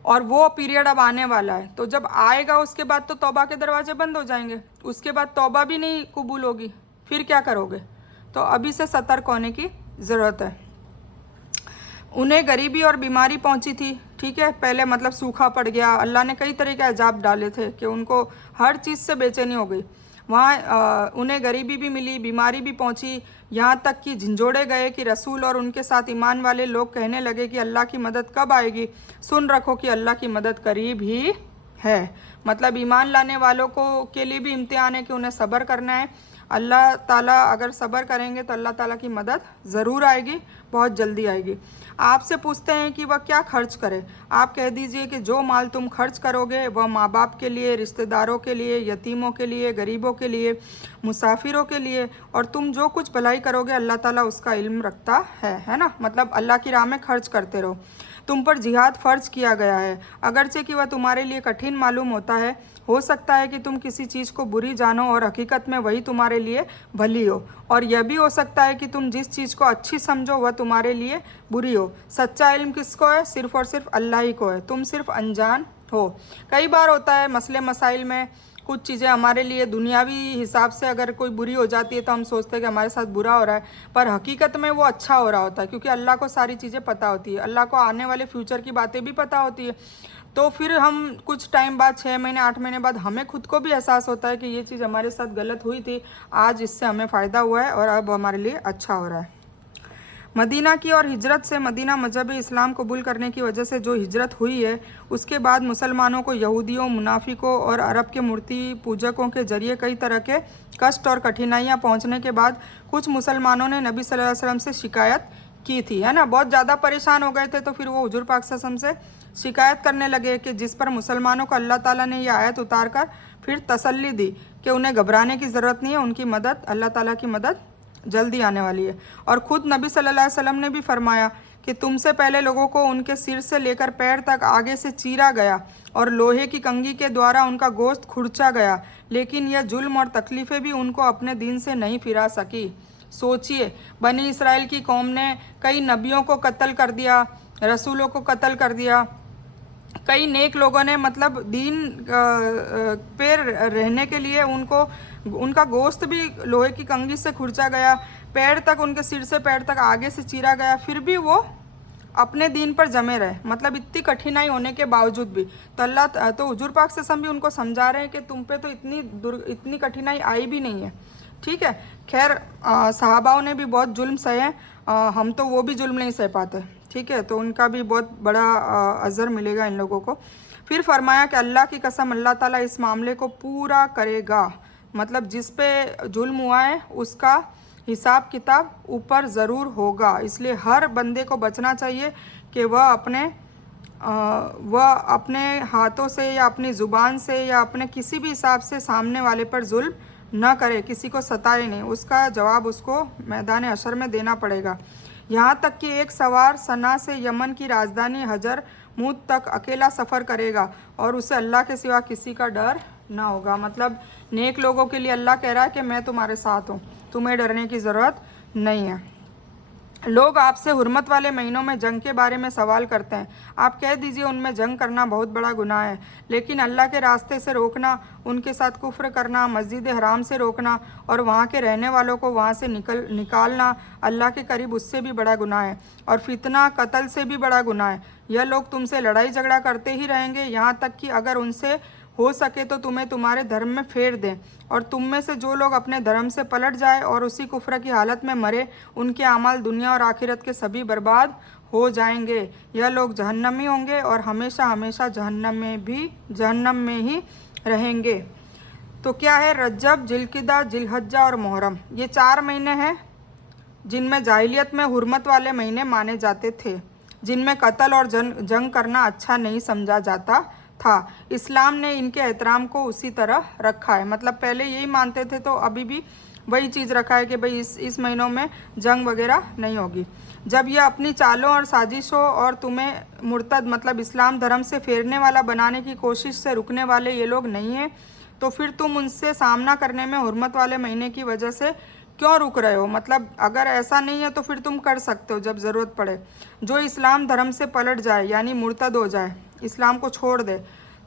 और वो पीरियड अब आने वाला है। तो जब आएगा उसके बाद तो तौबा के दरवाजे बंद हो जाएंगे, उसके बाद तौबा भी नहीं कबूल होगी, फिर क्या करोगे? तो अभी से सतर्क होने की ज़रूरत है। उन्हें गरीबी और बीमारी पहुंची थी, ठीक है, पहले मतलब सूखा पड़ गया, अल्लाह ने कई तरह के अजाब डाले थे कि उनको हर चीज़ से बेचैनी हो गई। वहाँ उन्हें गरीबी भी मिली, बीमारी भी पहुंची, यहाँ तक कि झंझोड़े गए कि रसूल और उनके साथ ईमान वाले लोग कहने लगे कि अल्लाह की मदद कब आएगी। सुन रखो कि अल्लाह की मदद करीब ही है। मतलब ईमान लाने वालों को के लिए भी इम्तिहान है कि उन्हें सब्र करना है। अल्लाह ताला अगर सब्र करेंगे तो अल्लाह ताला की मदद ज़रूर आएगी, बहुत जल्दी आएगी। आपसे पूछते हैं कि वह क्या खर्च करे, आप कह दीजिए कि जो माल तुम खर्च करोगे वह माँ बाप के लिए, रिश्तेदारों के लिए, यतीमों के लिए, गरीबों के लिए, मुसाफिरों के लिए, और तुम जो कुछ भलाई करोगे अल्लाह ताला उसका इल्म रखता है ना। मतलब अल्लाह की राह में खर्च करते रहो। तुम पर जिहाद फ़र्ज किया गया है, अगरचे कि वह तुम्हारे लिए कठिन मालूम होता है। हो सकता है कि तुम किसी चीज़ को बुरी जानो और हकीकत में वही तुम्हारे लिए भली हो, और यह भी हो सकता है कि तुम जिस चीज़ को अच्छी समझो वह तुम्हारे लिए बुरी हो। सच्चा इल्म किसको है? सिर्फ़ और सिर्फ अल्लाह ही को है, तुम सिर्फ अनजान हो। कई बार होता है मसले मसाइल में कुछ चीज़ें हमारे लिए दुनियावी हिसाब से अगर कोई बुरी हो जाती है तो हम सोचते हैं कि हमारे साथ बुरा हो रहा है, पर हकीकत में वो अच्छा हो रहा होता है, क्योंकि अल्लाह को सारी चीज़ें पता होती है, अल्लाह को आने वाले फ्यूचर की बातें भी पता होती है। तो फिर हम कुछ टाइम बाद, 6 महीने 8 महीने बाद, हमें खुद को भी एहसास होता है कि ये चीज़ हमारे साथ गलत हुई थी, आज इससे हमें फ़ायदा हुआ है और अब हमारे लिए अच्छा हो रहा है। मदीना की और हिजरत से, मदीना मजहब इस्लाम कबूल करने की वजह से जो हिजरत हुई है, उसके बाद मुसलमानों को यहूदियों, मुनाफिकों और अरब के मूर्ति पूजकों के जरिए कई तरह के कष्ट और कठिनाइयाँ पहुँचने के बाद कुछ मुसलमानों ने नबी सल्लल्लाहु अलैहि वसल्लम से शिकायत की थी, है ना। बहुत ज़्यादा परेशान हो गए थे, तो फिर वो हुजूर पाक सल्लल्लाहु अलैहि वसल्लम से शिकायत करने लगे कि जिस पर मुसलमानों को अल्लाह ताला ने ये आयत उतार कर फिर तसल्ली दी कि उन्हें घबराने की ज़रूरत नहीं है, उनकी मदद, अल्लाह ताला की मदद जल्दी आने वाली है। और ख़ुद नबी सल्लल्लाहु अलैहि वसल्लम ने भी फरमाया कि तुमसे पहले लोगों को उनके सिर से लेकर पैर तक आगे से चीरा गया और लोहे की कंघी के द्वारा उनका गोश्त खुरचा गया, लेकिन यह जुल्म और तकलीफ़ें भी उनको अपने दीन से नहीं फिरा सकी। सोचिए, बनी इसराइल की कौम ने कई नबियों को कत्ल कर दिया, रसूलों को कत्ल कर दिया, कई नेक लोगों ने मतलब दीन पे रहने के लिए उनको उनका गोश्त भी लोहे की कंघी से खुरचा गया, पैर तक, उनके सिर से पैर तक आगे से चीरा गया, फिर भी वो अपने दीन पर जमे रहे। मतलब इतनी कठिनाई होने के बावजूद भी तो अल्लाह तो हुजूर पाक से भी उनको समझा रहे हैं कि तुम पे तो इतनी कठिनाई आई भी नहीं है, ठीक है। खैर सहाबाओं ने भी बहुत जुल्म सहे, हम तो वो भी जुल्म नहीं सह पाते, ठीक है, तो उनका भी बहुत बड़ा अज़र मिलेगा इन लोगों को। फिर फरमाया कि अल्लाह की कसम, अल्लाह ताला इस मामले को पूरा करेगा। मतलब जिस पे जुल्म हुआ है उसका हिसाब किताब ऊपर ज़रूर होगा, इसलिए हर बंदे को बचना चाहिए कि वह अपने हाथों से या अपनी ज़ुबान से या अपने किसी भी हिसाब से सामने वाले पर जुल्म न करे, किसी को सताए नहीं, उसका जवाब उसको मैदान हशर में देना पड़ेगा। यहाँ तक कि एक सवार सना से यमन की राजधानी हजर मूद तक अकेला सफ़र करेगा और उसे अल्लाह के सिवा किसी का डर ना होगा। मतलब नेक लोगों के लिए अल्लाह कह रहा है कि मैं तुम्हारे साथ हूँ, तुम्हें डरने की ज़रूरत नहीं है। लोग आपसे हुर्मत वाले महीनों में जंग के बारे में सवाल करते हैं, आप कह दीजिए उनमें जंग करना बहुत बड़ा गुनाह है, लेकिन अल्लाह के रास्ते से रोकना, उनके साथ कुफ्र करना, मस्जिद हराम से रोकना और वहाँ के रहने वालों को वहाँ से निकालना अल्लाह के करीब उससे भी बड़ा गुनाह है, और फितना कत्ल से भी बड़ा गुनाह है। यह लोग तुमसे लड़ाई झगड़ा करते ही रहेंगे, यहाँ तक कि अगर उनसे हो सके तो तुम्हें तुम्हारे धर्म में फेर दें, और तुम में से जो लोग अपने धर्म से पलट जाए और उसी कुफ्र की हालत में मरे, उनके अमाल दुनिया और आखिरत के सभी बर्बाद हो जाएंगे। यह लोग जहन्नमी होंगे और हमेशा हमेशा जहन्नम में ही रहेंगे। तो क्या है? रजब, जिलकिदा, जिलहज्जा और मुहर्रम, ये 4 महीने हैं जिनमें जाहिलियत में हुर्मत वाले महीने माने जाते थे, जिनमें कत्ल और जंग करना अच्छा नहीं समझा जाता था। इस्लाम ने इनके एहतराम को उसी तरह रखा है। मतलब पहले यही मानते थे तो अभी भी वही चीज़ रखा है कि भाई इस महीनों में जंग वगैरह नहीं होगी। जब ये अपनी चालों और साजिशों और तुम्हें मुर्तद मतलब इस्लाम धर्म से फेरने वाला बनाने की कोशिश से रुकने वाले ये लोग नहीं हैं, तो फिर तुम उनसे सामना करने में हुर्मत वाले महीने की वजह से क्यों रुक रहे हो? मतलब अगर ऐसा नहीं है तो फिर तुम कर सकते हो जब ज़रूरत पड़े। जो इस्लाम धर्म से पलट जाए यानी मुर्तद हो जाए, इस्लाम को छोड़ दे,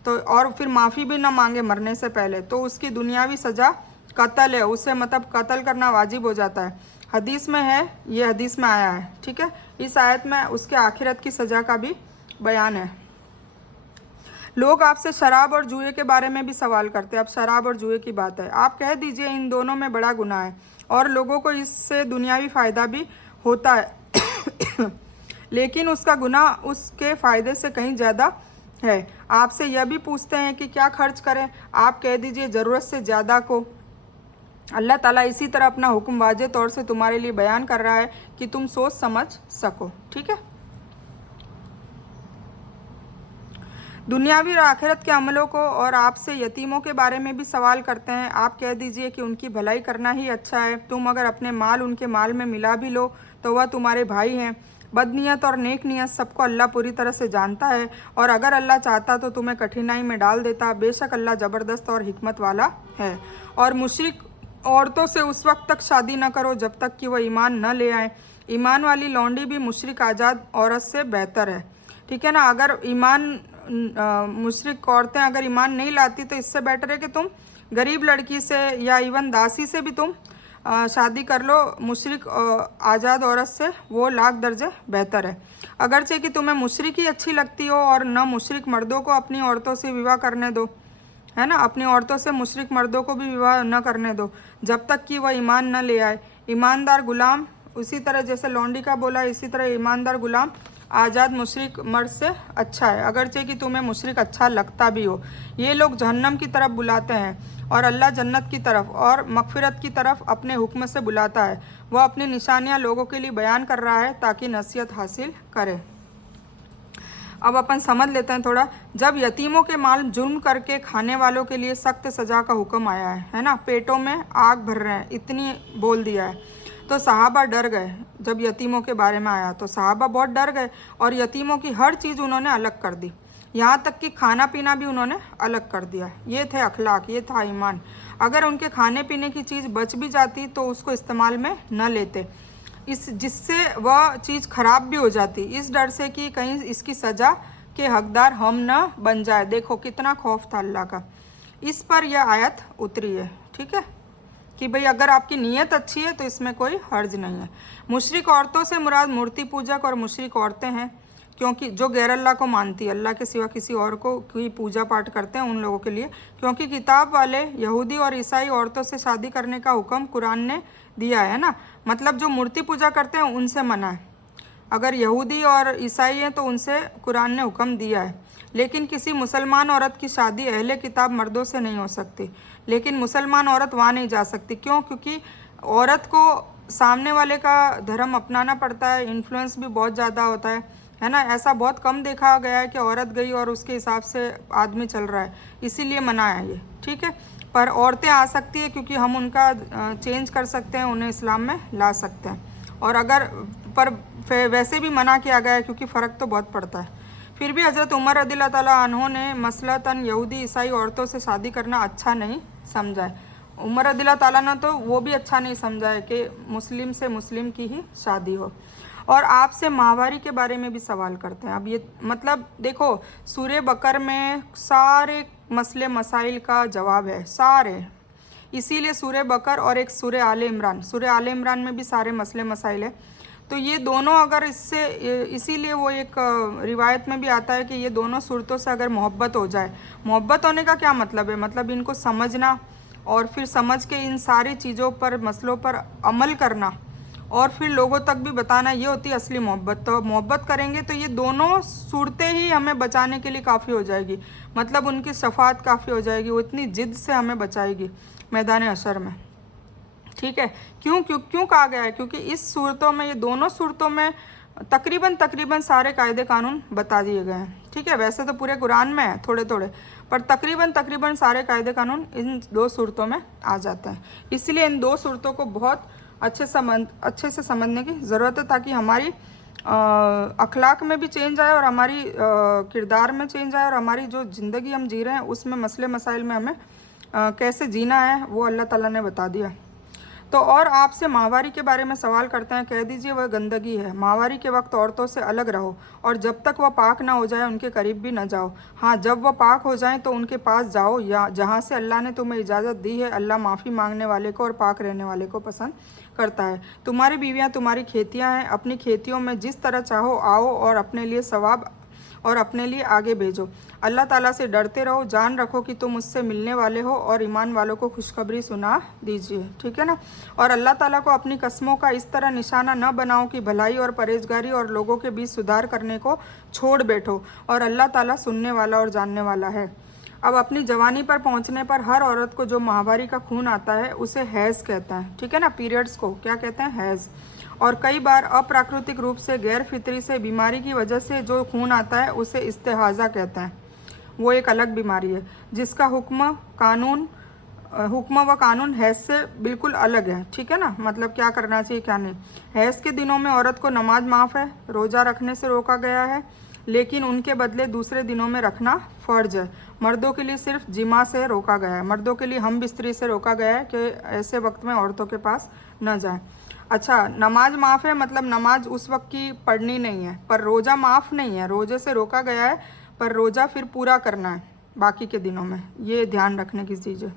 तो और फिर माफ़ी भी ना मांगे मरने से पहले, तो उसकी दुनियावी सज़ा कत्ल है, उसे मतलब कत्ल करना वाजिब हो जाता है। हदीस में है, ये हदीस में आया है, ठीक है। इस आयत में उसके आखिरत की सज़ा का भी बयान है। लोग आपसे शराब और जुए के बारे में भी सवाल करते हैं। अब शराब और जुए की बात है, आप कह दीजिए इन दोनों में बड़ा गुनाह है और लोगों को इससे दुनियावी फ़ायदा भी होता है लेकिन उसका गुनाह उसके फ़ायदे से कहीं ज़्यादा है। आपसे यह भी पूछते हैं कि क्या खर्च करें, आप कह दीजिए ज़रूरत से ज़्यादा को। अल्लाह ताला इसी तरह अपना हुक्म वाज़े तौर से तुम्हारे लिए बयान कर रहा है कि तुम सोच समझ सको, ठीक है। दुनियावी और आखिरत के अमलों को और आपसे यतीमों के बारे में भी सवाल करते हैं। आप कह दीजिए कि उनकी भलाई करना ही अच्छा है। तुम अगर अपने माल उनके माल में मिला भी लो तो वह तुम्हारे भाई हैं। बदनीयत और नेक नियत सबको अल्लाह पूरी तरह से जानता है और अगर अल्लाह चाहता तो तुम्हें कठिनाई में डाल देता। बेशक अल्लाह ज़बरदस्त और हिकमत वाला है। और मुशरिक औरतों से उस वक्त तक शादी न करो जब तक कि वह ईमान न ले आए। ईमान वाली लौंडी भी मुशरिक आज़ाद औरत से बेहतर है, ठीक है ना। अगर मुशरिक औरतें अगर ईमान नहीं लाती तो इससे बेटर है कि तुम गरीब लड़की से या इवन दासी से भी तुम शादी कर लो। मुशरिक आज़ाद औरत से वो लाख दर्जे बेहतर है। अगरचे कि तुम्हें मुशरिक ही अच्छी लगती हो और न मुशरिक मर्दों को अपनी औरतों से विवाह करने दो, है ना। अपनी औरतों से मुशरिक मर्दों को भी विवाह न करने दो जब तक कि वह ईमान न ले आए। ईमानदार गुलाम उसी तरह जैसे लौंडी का बोला, इसी तरह ईमानदार गुलाम आज़ाद मुशरिक मर्द से अच्छा है, अगरचे कि तुम्हें मुशरिक अच्छा लगता भी हो। ये लोग जहन्नम की तरफ बुलाते हैं और अल्लाह जन्नत की तरफ और मगफिरत की तरफ अपने हुक्म से बुलाता है। वह अपनी निशानियाँ लोगों के लिए बयान कर रहा है ताकि नसीहत हासिल करे। अब अपन समझ लेते हैं थोड़ा। जब यतीमों के माल जुर्म करके खाने वालों के लिए सख्त सज़ा का हुक्म आया है ना, पेटों में आग भर रहे हैं, इतनी बोल दिया है, तो सहाबा डर गए। जब यतीमों के बारे में आया तो सहाबा बहुत डर गए और यतीमों की हर चीज़ उन्होंने अलग कर दी, यहाँ तक कि खाना पीना भी उन्होंने अलग कर दिया। ये थे अखलाक, ये था ईमान। अगर उनके खाने पीने की चीज़ बच भी जाती तो उसको इस्तेमाल में न लेते, जिससे वह चीज़ ख़राब भी हो जाती, इस डर से कि कहीं इसकी सज़ा के हकदार हम न बन जाए। देखो कितना खौफ था अल्लाह का। इस पर यह आयत उतरी है, ठीक है, कि भाई अगर आपकी नीयत अच्छी है तो इसमें कोई हर्ज नहीं है। मुशरिक औरतों से मुराद मूर्ति पूजक और मुशरिक औरतें हैं, क्योंकि जो गैर अल्लाह को मानती है, अल्लाह के सिवा किसी और को की पूजा पाठ करते हैं, उन लोगों के लिए। क्योंकि किताब वाले यहूदी और ईसाई औरतों से शादी करने का हुक्म कुरान ने दिया है ना। मतलब जो मूर्ति पूजा करते हैं उनसे मना है। अगर यहूदी और ईसाई हैं तो उनसे कुरान ने हुक्म दिया है। लेकिन किसी मुसलमान औरत की शादी अहले किताब मर्दों से नहीं हो सकती। लेकिन मुसलमान औरत वहाँ नहीं जा सकती। क्यों? क्योंकि औरत को सामने वाले का धर्म अपनाना पड़ता है, इन्फ्लुएंस भी बहुत ज़्यादा होता है ना। ऐसा बहुत कम देखा गया है कि औरत गई और उसके हिसाब से आदमी चल रहा है, इसीलिए मना है ये, ठीक है। पर औरतें आ सकती है क्योंकि हम उनका चेंज कर सकते हैं, उन्हें इस्लाम में ला सकते हैं। और अगर पर वैसे भी मना किया गया है क्योंकि फ़र्क तो बहुत पड़ता है। फिर भी हज़रत उमर रज़ियल्लाहु ताला अन्हु ने मसलतन यहूदी ईसाई औरतों से शादी करना अच्छा नहीं समझा है। उमर रज़ियल्लाहु ताला ने तो वो भी अच्छा नहीं समझा है कि मुस्लिम से मुस्लिम की ही शादी हो। और आपसे माहवारी के बारे में भी सवाल करते हैं। अब ये मतलब देखो, सूरह बकर में सारे मसले मसाइल का जवाब है, सारे। इसीलिए सूरह बकर और एक सूरह आले इमरान में भी सारे मसले मसाइल है। तो ये दोनों अगर इससे, इसीलिए वो एक रिवायत में भी आता है कि ये दोनों सूरतों से अगर मोहब्बत हो जाए, मोहब्बत होने का क्या मतलब है? मतलब इनको समझना और फिर समझ के इन सारी चीज़ों पर, मसलों पर अमल करना और फिर लोगों तक भी बताना, ये होती है असली मोहब्बत। तो मोहब्बत करेंगे तो ये दोनों सूरतें ही हमें बचाने के लिए काफ़ी हो जाएगी। मतलब उनकी शफात काफ़ी हो जाएगी, वो इतनी ज़िद से हमें बचाएगी मैदान हशर में, ठीक है। क्यों क्यों क्यों कहा गया है? क्योंकि इस सूरतों में, ये दोनों सूरतों में तकरीबन सारे कायदे कानून बता दिए गए हैं। ठीक है, वैसे तो पूरे कुरान में है थोड़े थोड़े, पर तकरीबन सारे कायदे कानून इन 2 सूरतों में आ जाते हैं। इसलिए इन 2 सूरतों को बहुत अच्छे से समझने की ज़रूरत है, ताकि हमारी अखलाक में भी चेंज आए और हमारी किरदार में चेंज आए, और हमारी जो ज़िंदगी हम जी रहे हैं उसमें मसले मसाइल में हमें कैसे जीना है वो अल्लाह ताला ने बता दिया। तो और आपसे माहवारी के बारे में सवाल करते हैं, कह दीजिए वह गंदगी है। माहवारी के वक्त औरतों से अलग रहो, और जब तक वह पाक ना हो जाए उनके करीब भी ना जाओ। हाँ, जब वह पाक हो जाएं तो उनके पास जाओ, या जहाँ से अल्लाह ने तुम्हें इजाज़त दी है। अल्लाह माफ़ी मांगने वाले को और पाक रहने वाले को पसंद करता है। तुम्हारी बीवियाँ तुम्हारी खेतियाँ हैं, अपनी खेतियों में जिस तरह चाहो आओ और अपने लिए सवाब और अपने लिए आगे भेजो। अल्लाह ताला से डरते रहो, जान रखो कि तुम उससे मिलने वाले हो, और ईमान वालों को खुशखबरी सुना दीजिए। ठीक है ना। और अल्लाह ताला को अपनी कस्मों का इस तरह निशाना न बनाओ कि भलाई और परहेजगारी और लोगों के बीच सुधार करने को छोड़ बैठो, और अल्लाह ताला सुनने वाला और जानने वाला है। अब अपनी जवानी पर पहुंचने पर हर औरत को जो माहवारी का खून आता है उसे हैज़ कहते हैं। ठीक है ना, पीरियड्स को क्या कहते हैं, हैज़। और कई बार अप्राकृतिक रूप से गैर फितरी से बीमारी की वजह से जो खून आता है उसे इस्तेहाज़ा कहते हैं। वो एक अलग बीमारी है जिसका हुक्म व कानून हैज़ से बिल्कुल अलग है। ठीक है ना, मतलब क्या करना चाहिए क्या नहीं। हैज़ के दिनों में औरत को नमाज माफ़ है, रोज़ा रखने से रोका गया है, लेकिन उनके बदले दूसरे दिनों में रखना फ़र्ज है। मर्दों के लिए सिर्फ जिमा से रोका गया है, मर्दों के लिए हम बिस्तरी से रोका गया है कि ऐसे वक्त में औरतों के पास न जाएं। अच्छा, नमाज माफ़ है मतलब नमाज उस वक्त की पढ़नी नहीं है, पर रोज़ा माफ़ नहीं है। रोज़े से रोका गया है, पर रोज़ा फिर पूरा करना है बाकी के दिनों में। ये ध्यान रखने की चीज़ है,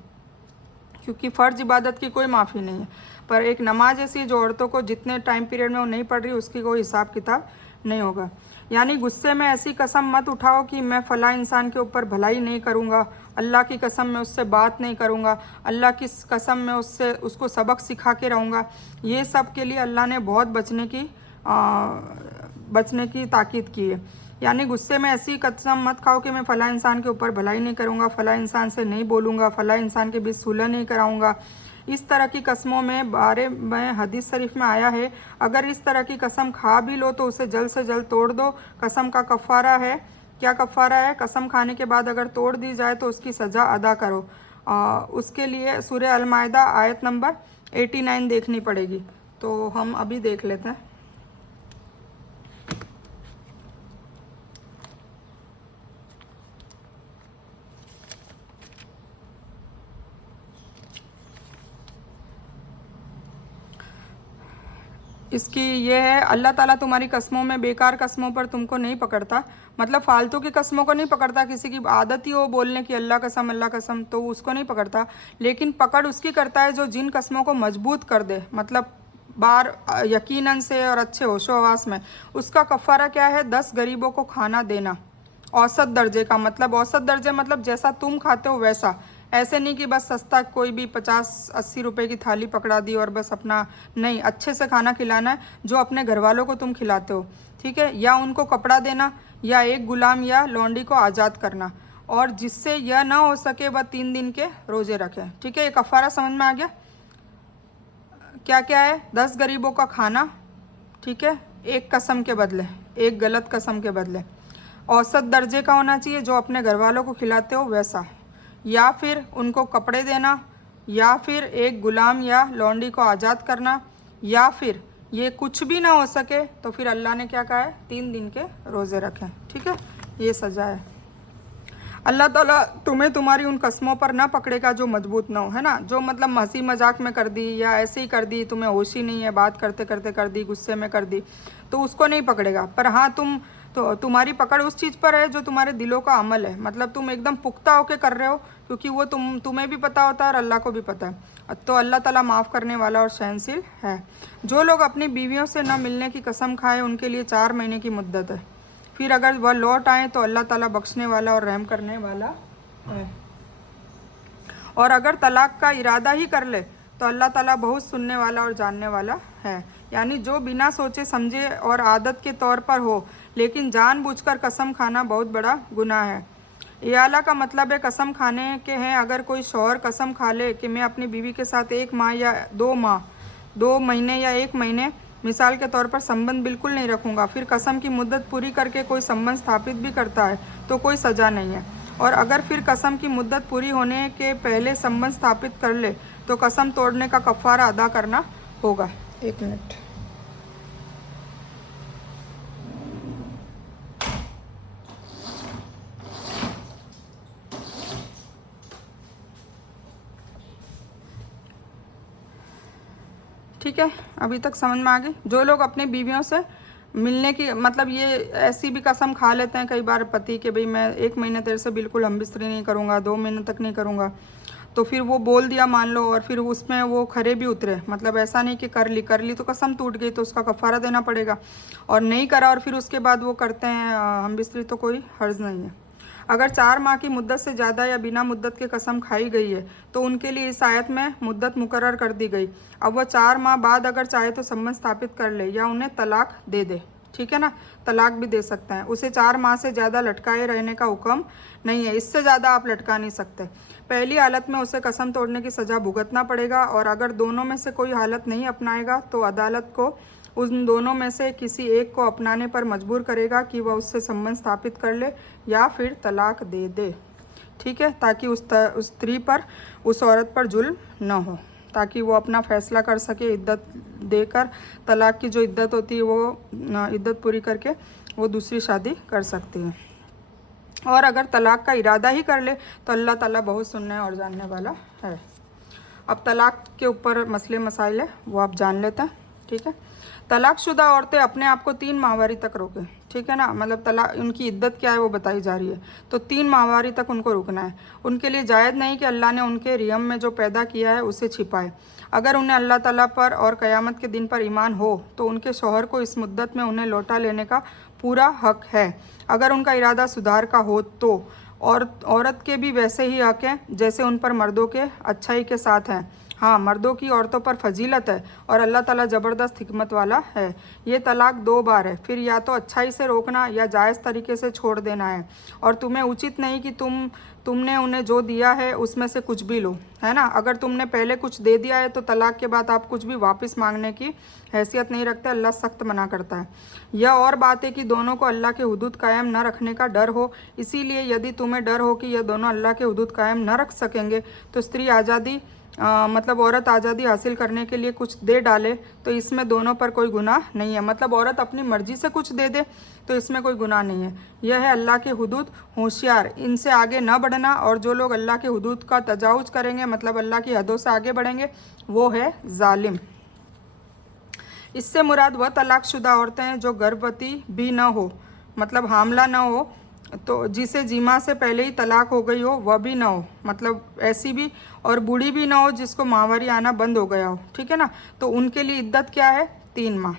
क्योंकि फ़र्ज इबादत की कोई माफ़ी नहीं है, पर एक नमाज ऐसी है जो औरतों को जितने टाइम पीरियड में वो नहीं पढ़ रही उसकी कोई हिसाब किताब नहीं होगा। यानी गुस्से में ऐसी कसम मत उठाओ कि मैं फ़लाँ इंसान के ऊपर भलाई नहीं करूँगा, अल्लाह की कसम मैं उससे बात नहीं करूँगा, अल्लाह की कसम मैं उसको सबक सिखा के रहूँगा। ये सब के लिए अल्लाह ने बहुत बचने की ताकीद की है। यानी गुस्से में ऐसी कसम मत खाओ कि मैं फ़लाँ इंसान के ऊपर भलाई नहीं करूँगा, फ़लाँ इंसान से नहीं बोलूँगा, फ़लाँ इंसान के बीच सुलह नहीं कराऊँगा। इस तरह की कसमों में बारे में हदीस शरीफ में आया है, अगर इस तरह की कसम खा भी लो तो उसे जल्द से जल्द तोड़ दो। कसम का कफ़ारा है, क्या कफ़ारा है, कसम खाने के बाद अगर तोड़ दी जाए तो उसकी सज़ा अदा करो। उसके लिए सूरह अल-माइदा आयत नंबर 89 देखनी पड़ेगी। तो हम अभी देख लेते हैं। इसकी ये है, अल्लाह ताला तुम्हारी कस्मों में बेकार कस्मों पर तुमको नहीं पकड़ता, मतलब फालतू की कस्मों को नहीं पकड़ता। किसी की आदत ही हो बोलने की अल्लाह कसम तो उसको नहीं पकड़ता, लेकिन पकड़ उसकी करता है जो जिन कस्मों को मजबूत कर दे, मतलब बार यकीनन से और अच्छे होशो हवास में। उसका कफ़ारा क्या है, 10 गरीबों को खाना देना, औसत दर्जे का। मतलब औसत दर्जे मतलब जैसा तुम खाते हो वैसा, ऐसे नहीं कि बस सस्ता कोई भी 50-80 रुपए की थाली पकड़ा दी और बस अपना, नहीं, अच्छे से खाना खिलाना है जो अपने घर वालों को तुम खिलाते हो। ठीक है, या उनको कपड़ा देना, या एक गुलाम या लौंडी को आज़ाद करना, और जिससे यह ना हो सके वह 3 दिन के रोज़े रखें। ठीक है, ये कफ़ारा समझ में आ गया। क्या क्या है, 10 गरीबों का खाना, ठीक है, एक कसम के बदले, एक गलत कसम के बदले, औसत दर्जे का होना चाहिए जो अपने घर वालों को खिलाते हो वैसा, या फिर उनको कपड़े देना, या फिर एक गुलाम या लौंडी को आज़ाद करना, या फिर ये कुछ भी ना हो सके तो फिर अल्लाह ने क्या कहा है, 3 दिन के रोज़े रखें। ठीक है, ये सज़ा है। अल्लाह ताला तुम्हें तुम्हारी उन कस्मों पर ना पकड़ेगा जो मजबूत ना हो, है ना, जो मतलब हंसी मजाक में कर दी या ऐसे ही कर दी, तुम्हें होश ही नहीं है, बात करते करते कर दी, गुस्से में कर दी, तो उसको नहीं पकड़ेगा। पर हाँ, तुम्हारी पकड़ उस चीज़ पर है जो तुम्हारे दिलों का अमल है, मतलब तुम एकदम पुख्ता होकर कर रहे हो, क्योंकि वो तुम्हें भी पता होता है और अल्लाह को भी पता है। तो अल्लाह ताला माफ़ करने वाला और सहनशील है। जो लोग अपनी बीवियों से न मिलने की कसम खाएं उनके लिए 4 महीने की मुद्दत है, फिर अगर वह लौट आए तो अल्लाह ताला बख्शने वाला और रहम करने वाला है। और अगर तलाक का इरादा ही कर ले तो अल्लाह ताला बहुत सुनने वाला और जानने वाला है। यानी जो बिना सोचे समझे और आदत के तौर पर हो, लेकिन जानबूझकर कसम खाना बहुत बड़ा गुनाह है। इयाला का मतलब है कसम खाने के हैं। अगर कोई शौहर कसम खा ले कि मैं अपनी बीवी के साथ 1 माह या 2 महीने या 1 महीने मिसाल के तौर पर संबंध बिल्कुल नहीं रखूँगा, फिर कसम की मुद्दत पूरी करके कोई संबंध स्थापित भी करता है तो कोई सज़ा नहीं है। और अगर फिर कसम की मुद्दत पूरी होने के पहले संबंध स्थापित कर ले तो कसम तोड़ने का कफ़ारा अदा करना होगा। 1 मिनट। ठीक है, अभी तक समझ में आ गई। जो लोग अपनी बीवियों से मिलने की मतलब ये ऐसी भी कसम खा लेते हैं कई बार पति के, भाई मैं 1 महीने तेरे से बिल्कुल हम बिस्तरी नहीं करूँगा, 2 महीने तक नहीं करूँगा, तो फिर वो बोल दिया मान लो और फिर उसमें वो खरे भी उतरे, मतलब ऐसा नहीं कि कर ली तो कसम टूट गई तो उसका कफ़ारा देना पड़ेगा, और नहीं करा और फिर उसके बाद वो करते हैं हम बिस्तरी, तो कोई हर्ज नहीं है। अगर 4 माह की मुद्दत से ज़्यादा या बिना मुद्दत के कसम खाई गई है तो उनके लिए इस आयत में मुद्दत मुकर्रर कर दी गई। अब वह 4 माह बाद अगर चाहे तो संबंध स्थापित कर ले या उन्हें तलाक दे दे, ठीक है ना, तलाक भी दे सकते हैं। उसे 4 माह से ज़्यादा लटकाए रहने का हुक्म नहीं है, इससे ज़्यादा आप लटका नहीं सकते। पहली हालत में उसे कसम तोड़ने की सज़ा भुगतना पड़ेगा, और अगर दोनों में से कोई हालत नहीं अपनाएगा तो अदालत को उन दोनों में से किसी एक को अपनाने पर मजबूर करेगा कि वह उससे संबंध स्थापित कर ले या फिर तलाक दे दे, ठीक है, ताकि उस स्त्री पर, उस औरत पर जुल्म न हो, ताकि वो अपना फैसला कर सके। इद्दत देकर, तलाक की जो इद्दत होती है वो इद्दत पूरी करके वो दूसरी शादी कर सकती है। और अगर तलाक का इरादा ही कर ले तो अल्लाह ताला बहुत सुनने और जानने वाला है। अब तलाक के ऊपर मसले मसाइल है वो आप जान लेते हैं, ठीक है। तलाकशुदा औरतें अपने आप को 3 माहवारी तक रोकें, ठीक है ना, मतलब तलाक उनकी इद्दत क्या है वो बताई जा रही है, तो 3 माहवारी तक उनको रुकना है। उनके लिए जायज़ नहीं कि अल्लाह ने उनके रियम में जो पैदा किया है उसे छिपाए। अगर उन्हें अल्लाह ताला पर और क़यामत के दिन पर ईमान हो तो उनके शौहर को इस मुद्दत में उन्हें लौटा लेने का पूरा हक है। अगर उनका इरादा सुधार का हो तो औरत के भी वैसे ही हक हैं जैसे उन पर मर्दों के अच्छाई के साथ हैं। हाँ, मर्दों की औरतों पर फजीलत है और अल्लाह ताला ज़बरदस्त हिकमत वाला है। ये तलाक 2 बार है, फिर या तो अच्छाई से रोकना या जायज़ तरीके से छोड़ देना है, और तुम्हें उचित नहीं कि तुमने उन्हें जो दिया है उसमें से कुछ भी लो, है ना। अगर तुमने पहले कुछ दे दिया है तो तलाक के बाद आप कुछ भी वापस मांगने की हैसियत नहीं रखते, अल्लाह सख्त मना करता है। यह और बात है कि दोनों को अल्लाह के हुदूद कायम न रखने का डर हो, इसीलिए यदि तुम्हें डर हो कि यह दोनों अल्लाह के हुदूद कायम न रख सकेंगे तो स्त्री आज़ादी मतलब औरत आज़ादी हासिल करने के लिए कुछ दे डाले तो इसमें दोनों पर कोई गुनाह नहीं है। मतलब औरत अपनी मर्जी से कुछ दे दे तो इसमें कोई गुनाह नहीं है। यह है अल्लाह के हुदूद, होशियार, इनसे आगे न बढ़ना। और जो लोग अल्लाह के हुदूद का तजावुज करेंगे, मतलब अल्लाह की हदों से आगे बढ़ेंगे, वो है जालिम। इससे मुराद वह तलाकशुदा औरतें हैं जो गर्भवती भी न हो, मतलब हामला न हो, तो जिसे जीमा से पहले ही तलाक हो गई हो वह भी ना हो, मतलब ऐसी भी, और बूढ़ी भी ना हो जिसको माहवारी आना बंद हो गया हो, ठीक है ना। तो उनके लिए इद्दत क्या है? 3 माह।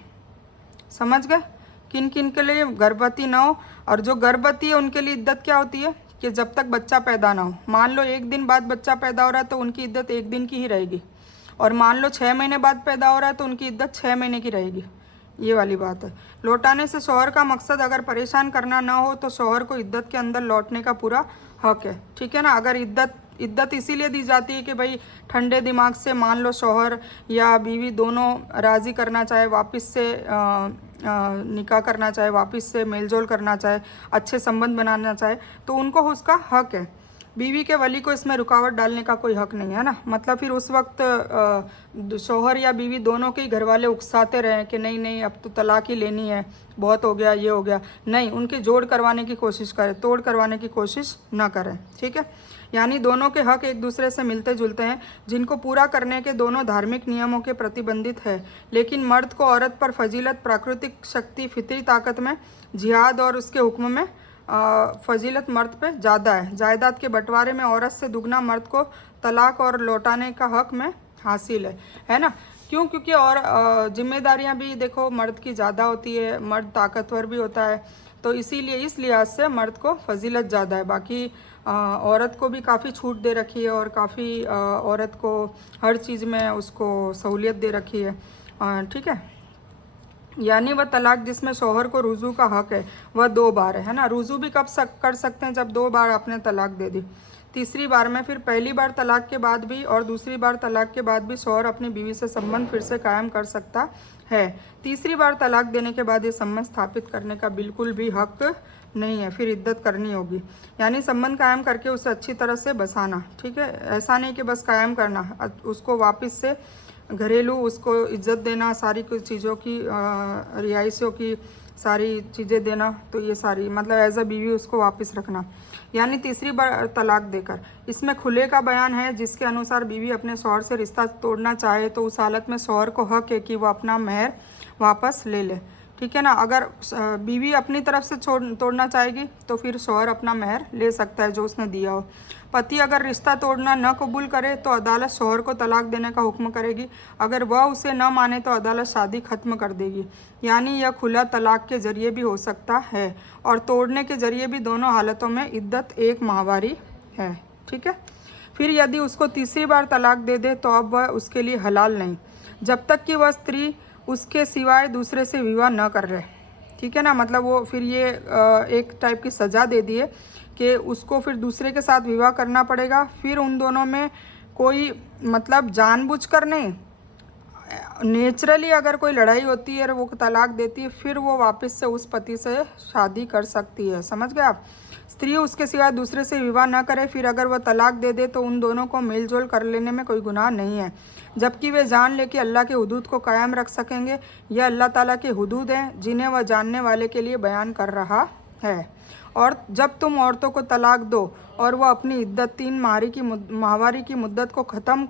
समझ गए? किन किन के लिए? गर्भवती ना हो, और जो गर्भवती है उनके लिए इद्दत क्या होती है कि जब तक बच्चा पैदा ना हो। मान लो 1 दिन बाद बच्चा पैदा हो रहा है तो उनकी इद्दत 1 दिन की ही रहेगी, और मान लो 6 महीने बाद पैदा हो रहा है तो उनकी इद्दत 6 महीने की रहेगी। ये वाली बात है। लौटाने से शौहर का मकसद अगर परेशान करना ना हो तो शौहर को इद्दत के अंदर लौटने का पूरा हक है, ठीक है ना। अगर इद्दत इसीलिए दी जाती है कि भाई ठंडे दिमाग से मान लो शौहर या बीवी दोनों राज़ी करना चाहे, वापस से निकाह करना चाहे, वापस से मेलजोल करना चाहे, अच्छे संबंध बनाना चाहे, तो उनको उसका हक है। बीवी के वली को इसमें रुकावट डालने का कोई हक नहीं है ना। मतलब फिर उस वक्त शौहर या बीवी दोनों के ही घर वाले उकसाते रहें कि नहीं नहीं अब तो तलाक ही लेनी है, बहुत हो गया, ये हो गया, नहीं, उनके जोड़ करवाने की कोशिश करें, तोड़ करवाने की कोशिश ना करें, ठीक है। यानी दोनों के हक एक दूसरे से मिलते जुलते हैं, जिनको पूरा करने के दोनों धार्मिक नियमों के प्रतिबंधित है। लेकिन मर्द को औरत पर फजीलत, प्राकृतिक शक्ति, फितरी ताकत में जिहाद और उसके हुक्म में फजीलत मर्द पे ज़्यादा है। जायदाद के बंटवारे में औरत से दुगना मर्द को तलाक और लौटाने का हक में हासिल है ना। क्यों? क्योंकि और जिम्मेदारियां भी देखो मर्द की ज़्यादा होती है, मर्द ताकतवर भी होता है, तो इसीलिए इस लिहाज से मर्द को फजीलत ज़्यादा है। बाकी औरत को भी काफ़ी छूट दे रखी है और काफ़ी औरत को हर चीज़ में उसको सहूलियत दे रखी है, ठीक है। यानी वह तलाक जिसमें शौहर को रुजू का हक है वह 2 बार है ना। रुजू भी कब कर सकते हैं? जब 2 बार आपने तलाक दे दी। तीसरी बार में फिर पहली बार तलाक के बाद भी और दूसरी बार तलाक के बाद भी शौहर अपनी बीवी से संबंध फिर से कायम कर सकता है। तीसरी बार तलाक देने के बाद ये संबंध स्थापित करने का बिल्कुल भी हक नहीं है, फिर इद्दत करनी होगी। यानी संबंध कायम करके उसे अच्छी तरह से बसाना, ठीक है। ऐसा नहीं कि बस कायम करना, उसको वापस से घरेलू उसको इज्जत देना, सारी कुछ चीज़ों की रिहाइशों की सारी चीज़ें देना, तो ये सारी मतलब एज अ बीवी उसको वापस रखना, यानी तीसरी बार तलाक देकर। इसमें खुले का बयान है जिसके अनुसार बीवी अपने शौहर से रिश्ता तोड़ना चाहे तो उस हालत में शौहर को हक है कि वो अपना मेहर वापस ले ले, ठीक है ना। अगर बीवी अपनी तरफ से तोड़ना चाहेगी तो फिर शौहर अपना मेहर ले सकता है जो उसने दिया हो। पति अगर रिश्ता तोड़ना न कबूल करे तो अदालत शौहर को तलाक देने का हुक्म करेगी। अगर वह उसे न माने तो अदालत शादी खत्म कर देगी। यानी यह खुला तलाक के जरिए भी हो सकता है और तोड़ने के जरिए भी। दोनों हालतों में इद्दत एक माहवारी है, ठीक है। फिर यदि उसको तीसरी बार तलाक दे दे तो अब वह उसके लिए हलाल नहीं, जब तक कि वह स्त्री उसके सिवाय दूसरे से विवाह न कर रहे, ठीक है ना। मतलब वो फिर ये एक टाइप की सज़ा दे दी है कि उसको फिर दूसरे के साथ विवाह करना पड़ेगा। फिर उन दोनों में कोई मतलब जानबूझकर नहीं, नेचुरली अगर कोई लड़ाई होती है और वो तलाक देती है फिर वो वापस से उस पति से शादी कर सकती है, समझ गए आप। स्त्री उसके सिवाय दूसरे से विवाह न करे, फिर अगर वह तलाक दे दे तो उन दोनों को मेलजोल कर लेने में कोई गुनाह नहीं है, जबकि वे जान ले कि अल्लाह के हुदूद को कायम रख सकेंगे। यह अल्लाह ताला के हुदूद हैं जिन्हें वह जानने वाले के लिए बयान कर रहा है। और जब तुम औरतों को तलाक दो और वह अपनी इद्दत 3 माहवारी की मुद्दत को ख़त्म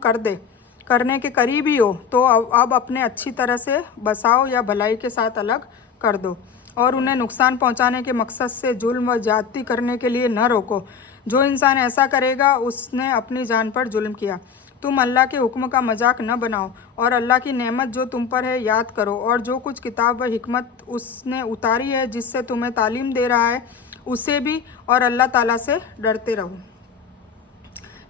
करने के करीब ही हो तो अब अपने अच्छी तरह से बसाओ या भलाई के साथ अलग कर दो और उन्हें नुकसान पहुंचाने के मकसद से जुल्म व ज्यादती करने के लिए न रोको। जो इंसान ऐसा करेगा उसने अपनी जान पर जुल्म किया। तुम अल्लाह के हुक्म का मजाक न बनाओ और अल्लाह की नेमत जो तुम पर है याद करो और जो कुछ किताब व हिकमत उसने उतारी है जिससे तुम्हें तालीम दे रहा है उसे भी, और अल्लाह ताला से डरते रहो,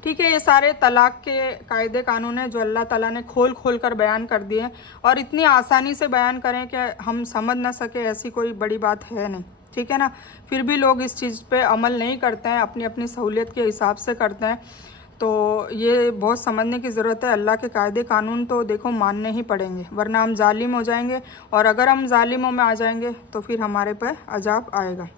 ठीक है। ये सारे तलाक के कायदे कानून हैं जो अल्लाह ताला ने खोल कर बयान कर दिए हैं और इतनी आसानी से बयान करें कि हम समझ ना सके, ऐसी कोई बड़ी बात है नहीं, ठीक है ना। फिर भी लोग इस चीज़ पे अमल नहीं करते हैं, अपनी अपनी सहूलियत के हिसाब से करते हैं। तो ये बहुत समझने की ज़रूरत है। अल्लाह के कायदे कानून तो देखो मानने ही पड़ेंगे, वरना हम जालिम हो जाएंगे और अगर हम जालिमों में आ जाएंगे तो फिर हमारे पर अजाब आएगा।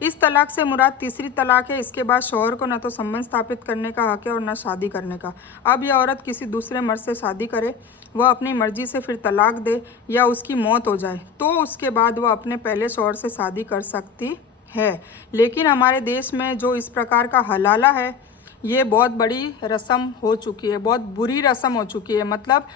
इस तलाक से मुराद तीसरी तलाक है। इसके बाद शौहर को न तो संबंध स्थापित करने का हक है और न शादी करने का। अब यह औरत किसी दूसरे मर्द से शादी करे, वह अपनी मर्जी से फिर तलाक दे या उसकी मौत हो जाए तो उसके बाद वह अपने पहले शौहर से शादी कर सकती है। लेकिन हमारे देश में जो इस प्रकार का हलाला है ये बहुत बड़ी रस्म हो चुकी है, बहुत बुरी रस्म हो चुकी है। मतलब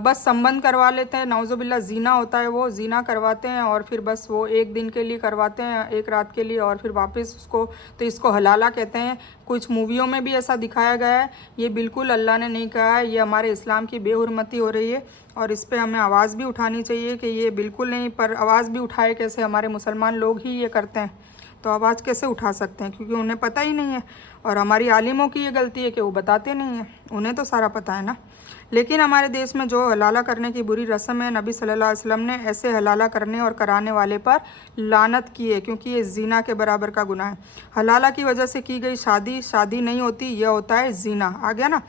बस संबंध करवा लेते हैं, नाउजुबिल्ला जीना होता है, वो जीना करवाते हैं और फिर बस वो एक दिन के लिए करवाते हैं, एक रात के लिए, और फिर वापस उसको, तो इसको हलाला कहते हैं। कुछ मूवियों में भी ऐसा दिखाया गया है। ये बिल्कुल अल्लाह ने नहीं कहा है, ये हमारे इस्लाम की बेहुरमती हो रही है और इस पर हमें आवाज़ भी उठानी चाहिए कि ये बिल्कुल नहीं। पर आवाज़ भी उठाए कैसे, हमारे मुसलमान लोग ही ये करते हैं तो आवाज़ कैसे उठा सकते हैं, क्योंकि उन्हें पता ही नहीं है। और हमारी आलिमों की ये गलती है कि वो बताते नहीं हैं, उन्हें तो सारा पता है ना। लेकिन हमारे देश में जो हलाला करने की बुरी रस्म है, नबी सल्लल्लाहु अलैहि वसल्लम ने ऐसे हलाला करने और कराने वाले पर लानत की है, क्योंकि ये जीना के बराबर का गुनाह है। हलाला की वजह से की गई शादी शादी नहीं होती, यह होता है जीना। आ गया ना।